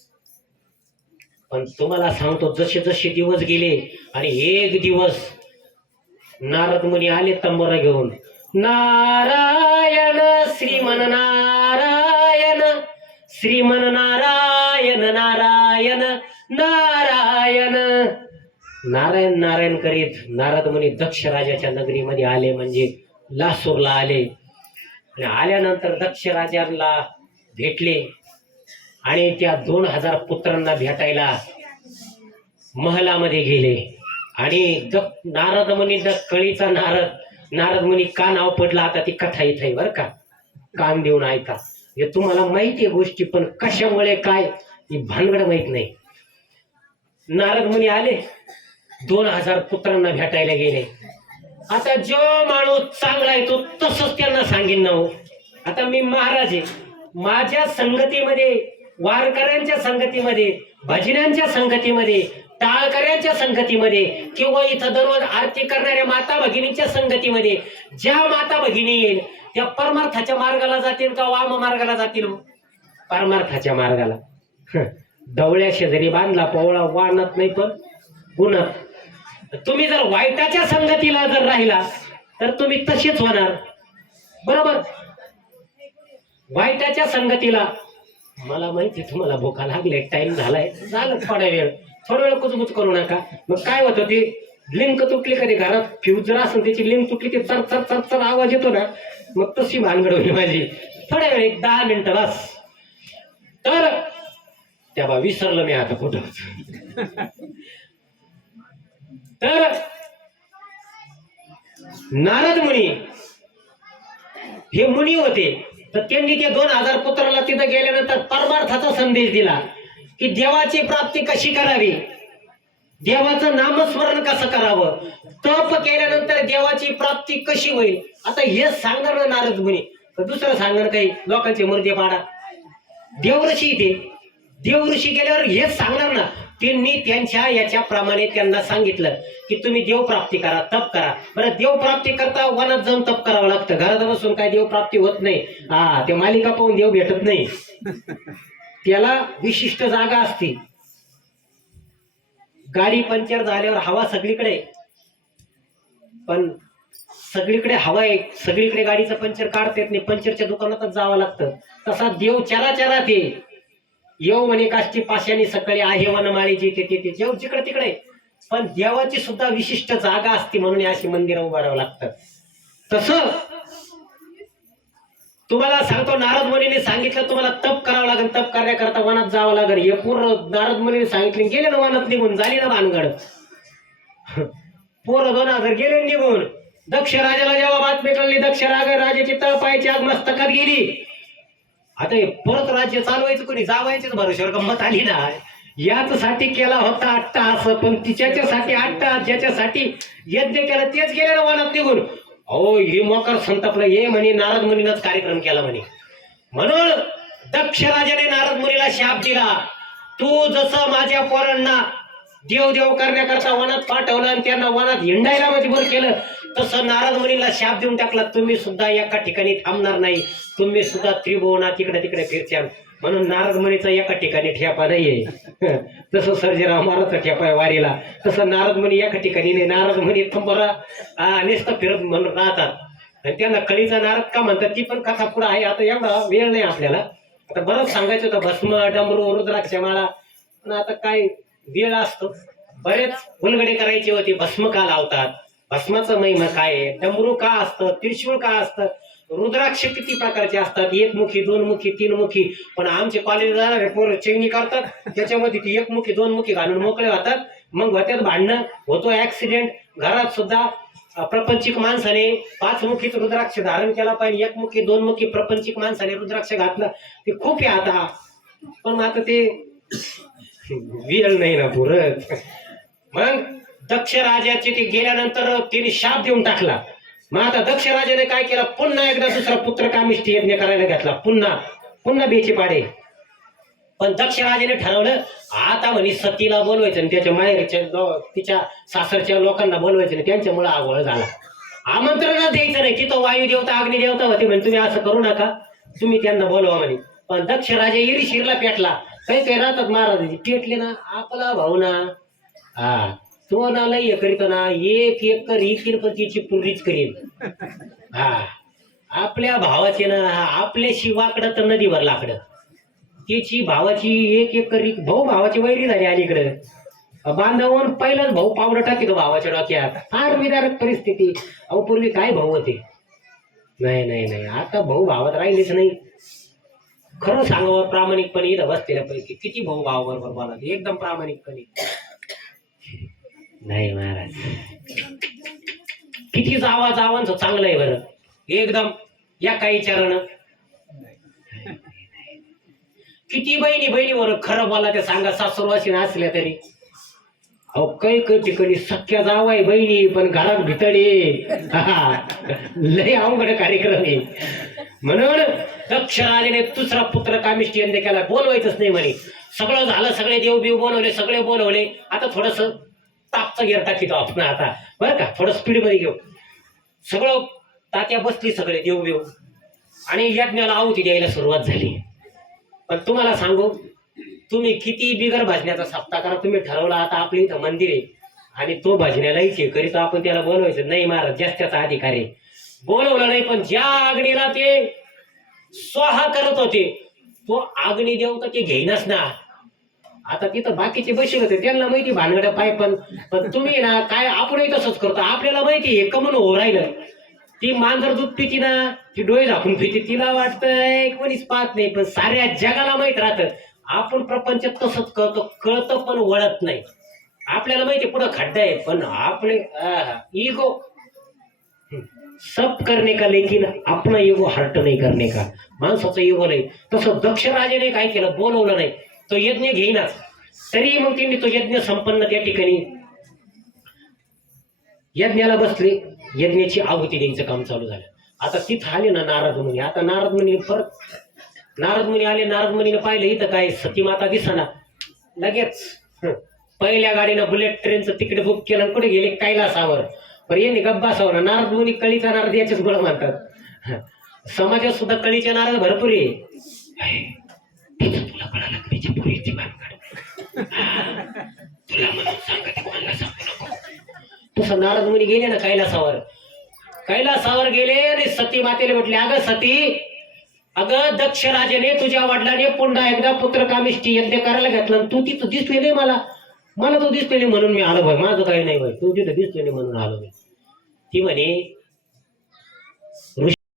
पण तुम्हाला सांगतो, जसे जसे दिवस गेले आणि एक दिवस नारद मुनी आले तंबोरा घेऊन. नारायण श्रीमन नारायण, श्रीमन नारायण, नारायण नारायण नारायण नारायण करीत नारद मुनी दक्ष राजाच्या नगरीमध्ये आले, म्हणजे लासूरला आले. आणि आल्यानंतर दक्ष राजाला भेटले. आणि त्या 2000 पुत्रांना भेटायला महलामध्ये गेले. आणि नारद मुनी कळीचा नारद मुनी का नाव पडलं आता ती कथा इथे बर का, कान देऊन ऐका. हे तुम्हाला माहिती आहे गोष्टी, पण कशामुळे काय ही भानगड माहित नाही. नारद मुनी आले, 2000 पुत्रांना भेटायला गेले. आता जो माणूस चांगला आहे तो तसंच त्यांना सांगेन ना हो. आता मी महाराज आहे, माझ्या संगतीमध्ये, वारकऱ्यांच्या संगतीमध्ये, भजनांच्या संगतीमध्ये, टाळकऱ्यांच्या संगतीमध्ये किंवा इथं दररोज आरती करणाऱ्या माता भगिनींच्या संगतीमध्ये ज्या माता भगिनी येईल त्या परमार्थाच्या मार्गाला जातील का वाम मार्गाला जातील? परमार्थाच्या मार्गाला. डवळ्या शेजारी बांधला पोवळा वाणत नाही पण गुणत. तुम्ही जर वाईटाच्या संगतीला जर राहिला तर तुम्ही तसेच होणार. बरोबर. वाईटाच्या संगतीला, मला माहिती तुम्हाला भूका लागले, टाइम झालाय, झालं थोडा वेळ कुचकुच करू नका. मग काय होतं, ती लिंक तुटली कधी घरात फ्यूज जर असेल त्याची लिंक तुटली की चर चर चर चर आवाज येतो ना, मग तशी भानगड होईल माझी. थोड्या वेळ 10 मिनिटं बस. तर तेव्हा विसरलं मी आता कुठं. तर नारद मुनी हे मुनी होते, तर त्यांनी ते 2000 पुत्राला तिथं गेल्यानंतर परमार्थाचा संदेश दिला की देवाची प्राप्ती कशी करावी, देवाचं नामस्मरण कसं करावं, तप केल्यानंतर देवाची प्राप्ती कशी होईल. आता हे सांगणार ना नारद मुनी, तर दुसरं सांगणार काही लोकांचे मुर्दे पाडा. देवऋषी ते देवऋषी गेल्यावर हेच सांगणार ना. त्यांनी त्यांच्या याच्याप्रमाणे त्यांना सांगितलं की तुम्ही देवप्राप्ती करा, तप करा. बरं, देवप्राप्ती करता वनात जाऊन तप करावं लागतं, घरात बसून काय देवप्राप्ती होत नाही. ते मालिका पाहून देव भेटत नाही. त्याला विशिष्ट जागा असते. गाडी पंक्चर झाल्यावर हवा सगळीकडे, पण सगळीकडे हवा आहे, सगळीकडे गाडीचं पंक्चर काढता येत नाही, पंक्चरच्या दुकानातच जावं लागतं. तसा देव चराचरात आहे. येऊ म्हणे काष्टी पाशाने सकाळी आहे वनमाळी जिथे तिथे, जेव जिकडे तिकडे. पण देवाची सुद्धा विशिष्ट जागा असते, म्हणून अशी मंदिरं उभारावं लागतं. तसं तुम्हाला सांगतो, नारद मुनीने सांगितलं तुम्हाला तप करावं लागेल, तप करण्याकरता वनात जावं लागेल. हे पूर्ण नारद मुनीने सांगितले, गेले ना वनात निघून, झाली ना भानगड. पोरं 2000 गेले निघून. दक्ष राजाला जेव्हा बातमी कळली, दक्ष राजाची तळपायाची आग मस्तकात गेली. आता हे परत राज्य चालवायचं कोणी, जावायचीच भरोश्यावर गंमत आली ना. याच साठी केला होता अट्टहास, पण तिच्यासाठी अट्टहास ज्याच्यासाठी यज्ञ केला तेच गेले ना वनात निघून. अहो, हे मोकार संतापलं. हे म्हणे नारद मुनीनंच कार्यक्रम केला म्हणे. म्हणून दक्ष राजाने नारद मुनीला शाप दिला, तू जसं माझ्या पोरांना देव करण्याकरता वनात पाठवलं आणि त्यांना वनात हिंडायला मजबूर केलं, तसं नारद मुनीला शाप देऊन टाकला, तुम्ही सुद्धा एका ठिकाणी थांबणार नाही, तुम्ही सुद्धा त्रिभुवनात तिकडे तिकडे फिरच्याल. म्हणून नारद मुनीचा एका ठिकाणी ठेपा नाहीये. तसं सर्जेराव महाराजचा ठेपा आहे वारीला, तसं नारद मुनी एका ठिकाणी नाही. नारद मुनी थंबरा नुसतं फिरत म्हणून राहतात. आणि त्यांना कळीचा नारद का म्हणतात ती पण कथा पुढे आहे. आता एवढा वेळ नाही आपल्याला, आता बरंच सांगायचं होतं, भस्म डमरू रुद्राक्षमाळा, पण आता काय वेळ असतो. बरेच उलगडे करायचे होते. भस्म का लावतात, भस्माचं महिमा काय आहे, डमरू का असतं, त्रिशूळ का असतं, रुद्राक्ष किती प्रकारचे असतात, एकमुखी, दोनमुखी, तीनमुखी. पण आमचे कॉलेज जाणारे पोरं चैनी करतात, त्याच्यामध्ये ती एकमुखी दोनमुखी घालून मोकळे होतात. मग होत्यात भांडणं, होतो ऍक्सिडेंट. घरात सुद्धा प्रपंचिक माणसाने 5 मुखीच रुद्राक्ष धारण केला पाहिजे, एकमुखी दोनमुखी प्रपंचिक माणसाने रुद्राक्ष घातलं, ते खूप आहे आता. पण आता ते वेळ नाही ना पुरत. मग दक्ष राजाचे ते गेल्यानंतर त्यांनी शाप देऊन टाकला. मग आता दक्ष राजाने काय केलं, पुन्हा एकदा दुसरा पुत्र कामिष्ठी यज्ञ करायला घेतला, पुन्हा बेचे पाडे. पण दक्ष राजाने ठरवलं, आता म्हणे सतीला बोलवायचं आणि त्याच्या माहेरच्या तिच्या सासरच्या लोकांना बोलवायचं नाही, त्यांच्यामुळे आगोळ झाला. आमंत्रण द्यायचं नाही. तिथं वायुदेवता अग्निदेवता होते म्हणे, तुम्ही असं करू नका, तुम्ही त्यांना बोलवा म्हणे. पण दक्ष राजा इरीशिरला पेटला. काही राहतात महाराजांची, पेटले ना आपला भाऊ ना, तो ना लय करीत ना, एक एकर इकीर पण तिची पुरीच करीन. आपल्या भावाचे ना, आपल्याशी वाकडं तर नदीवर लाकडं. तिची भावाची एक एकर भाऊ भावाची वैरी झाली अलीकडे. बांधवून पहिलाच भाऊ पावडं टाकी तो भावाच्या डोक्यात. फार विदारक परिस्थिती. अहो, पूर्वी काय भाऊ होते? नाही, आता भाऊ भावात राहिलेच नाही. खरं सांगावं प्रामाणिकपणे इथं बसलेल्या पैकी किती भाऊ भाव बरोबर बोला एकदम प्रामाणिकपणे. नाही महाराज, किती जावांचं चांगलं आहे बरं एकदम. या काही विचारण किती बहिणी बरं खरं बोला ते सांगा, सासूरवासी असल्या तरी. अहो काही काही ठिकाणी सख्या जावाय बहिणी पण घरात भितडे. लय अवघड कार्यक्रम आहे. म्हणून दक्ष राजाने दुसरा पुत्र कामिष्ठी यज्ञ केला. बोलवायचंच नाही म्हणे. सगळं झालं, सगळे देव बिव बोलवले, सगळे बोलवले. आता थोडस तापचा गेर टाकीतो आपण आता बरं का, थोडं स्पीड मध्ये घेऊ. सगळं तात्या बसली, सगळे देव बिव, आणि यज्ञाला आहुती द्यायला सुरुवात झाली. पण तुम्हाला सांगू, तुम्ही किती बिगर भाजण्याचा सप्ताह करा, तुम्ही ठरवला आता आपल्या इथं मंदिर आहे आणि तो भजण्यालाच आहे करीत, आपण त्याला बोलवायचं नाही. महाराज जास्त त्याचा अधिकार आहे. बोलवलं नाही, पण ज्या अग्नीला ते स्वाहा करत होते तो अग्नी देवता ते घेईनच ना. आता तिथं बाकीचे बसले होते, त्यांना माहिती भानगड पाय. पण तुम्ही ना काय, आपणही तसंच करतो. आपल्याला माहिती आहे कमून हो राहिलं. ती मांजर दूध पिती ना, ती डोळे झाकून पिती, तिला वाटतंय कोणीच पाहत नाही, पण साऱ्या जगाला माहित राहतं. आपण प्रपंचात तसंच करतो, कळतं पण वळत नाही. आपल्याला माहिती पुढं खड्डा आहे, पण आपले इगो सब करने का, लेकिन अपना इगो हर्ट नाही करने का. माणसाचा इगो नाही. तसं दक्ष राजाने काय केलं, बोलवलं नाही, तो यज्ञ घेईनाच. तरी मग त्यांनी तो यज्ञ संपन्न त्या ठिकाणी यज्ञाला बसले. यज्ञाची आहुती द्यायचं काम चालू झालं. आता तिथं आले ना नारद मुनी. आता नारद मुनी आले. नारद मुनीने पाहिलं इथं काय सतीमाता दिसना. लगेच पहिल्या गाडीनं बुलेट ट्रेनचं तिकीट बुक केलं, कुठे गेले, कैलासावर. पण यांनी गप्पा असावं. नारद मुनी कळीचा नारद याचेच गुण म्हणतात. समाजात सुद्धा कळीचे नारद भरपूर आहे. तुला कळालं तिची पुरीची भानगड, तुला म्हणून सांगते कोणाला सांगू नको. तसं नारद मुनी गेले ना कैलासावर गेले आणि सती मातेला म्हटले, अगं सती, अगं दक्ष राजाने तुझ्या वडिलाने पुन्हा एकदा पुत्र कामिष्ठी यज्ञ करायला घेतलं, तू तिथं दिसले नाही. मला तू दिसले नाही म्हणून मी आलो भाई, माझं काही नाही भाई, तू तिथं दिसले नाही म्हणून आलो भाई. ती म्हणे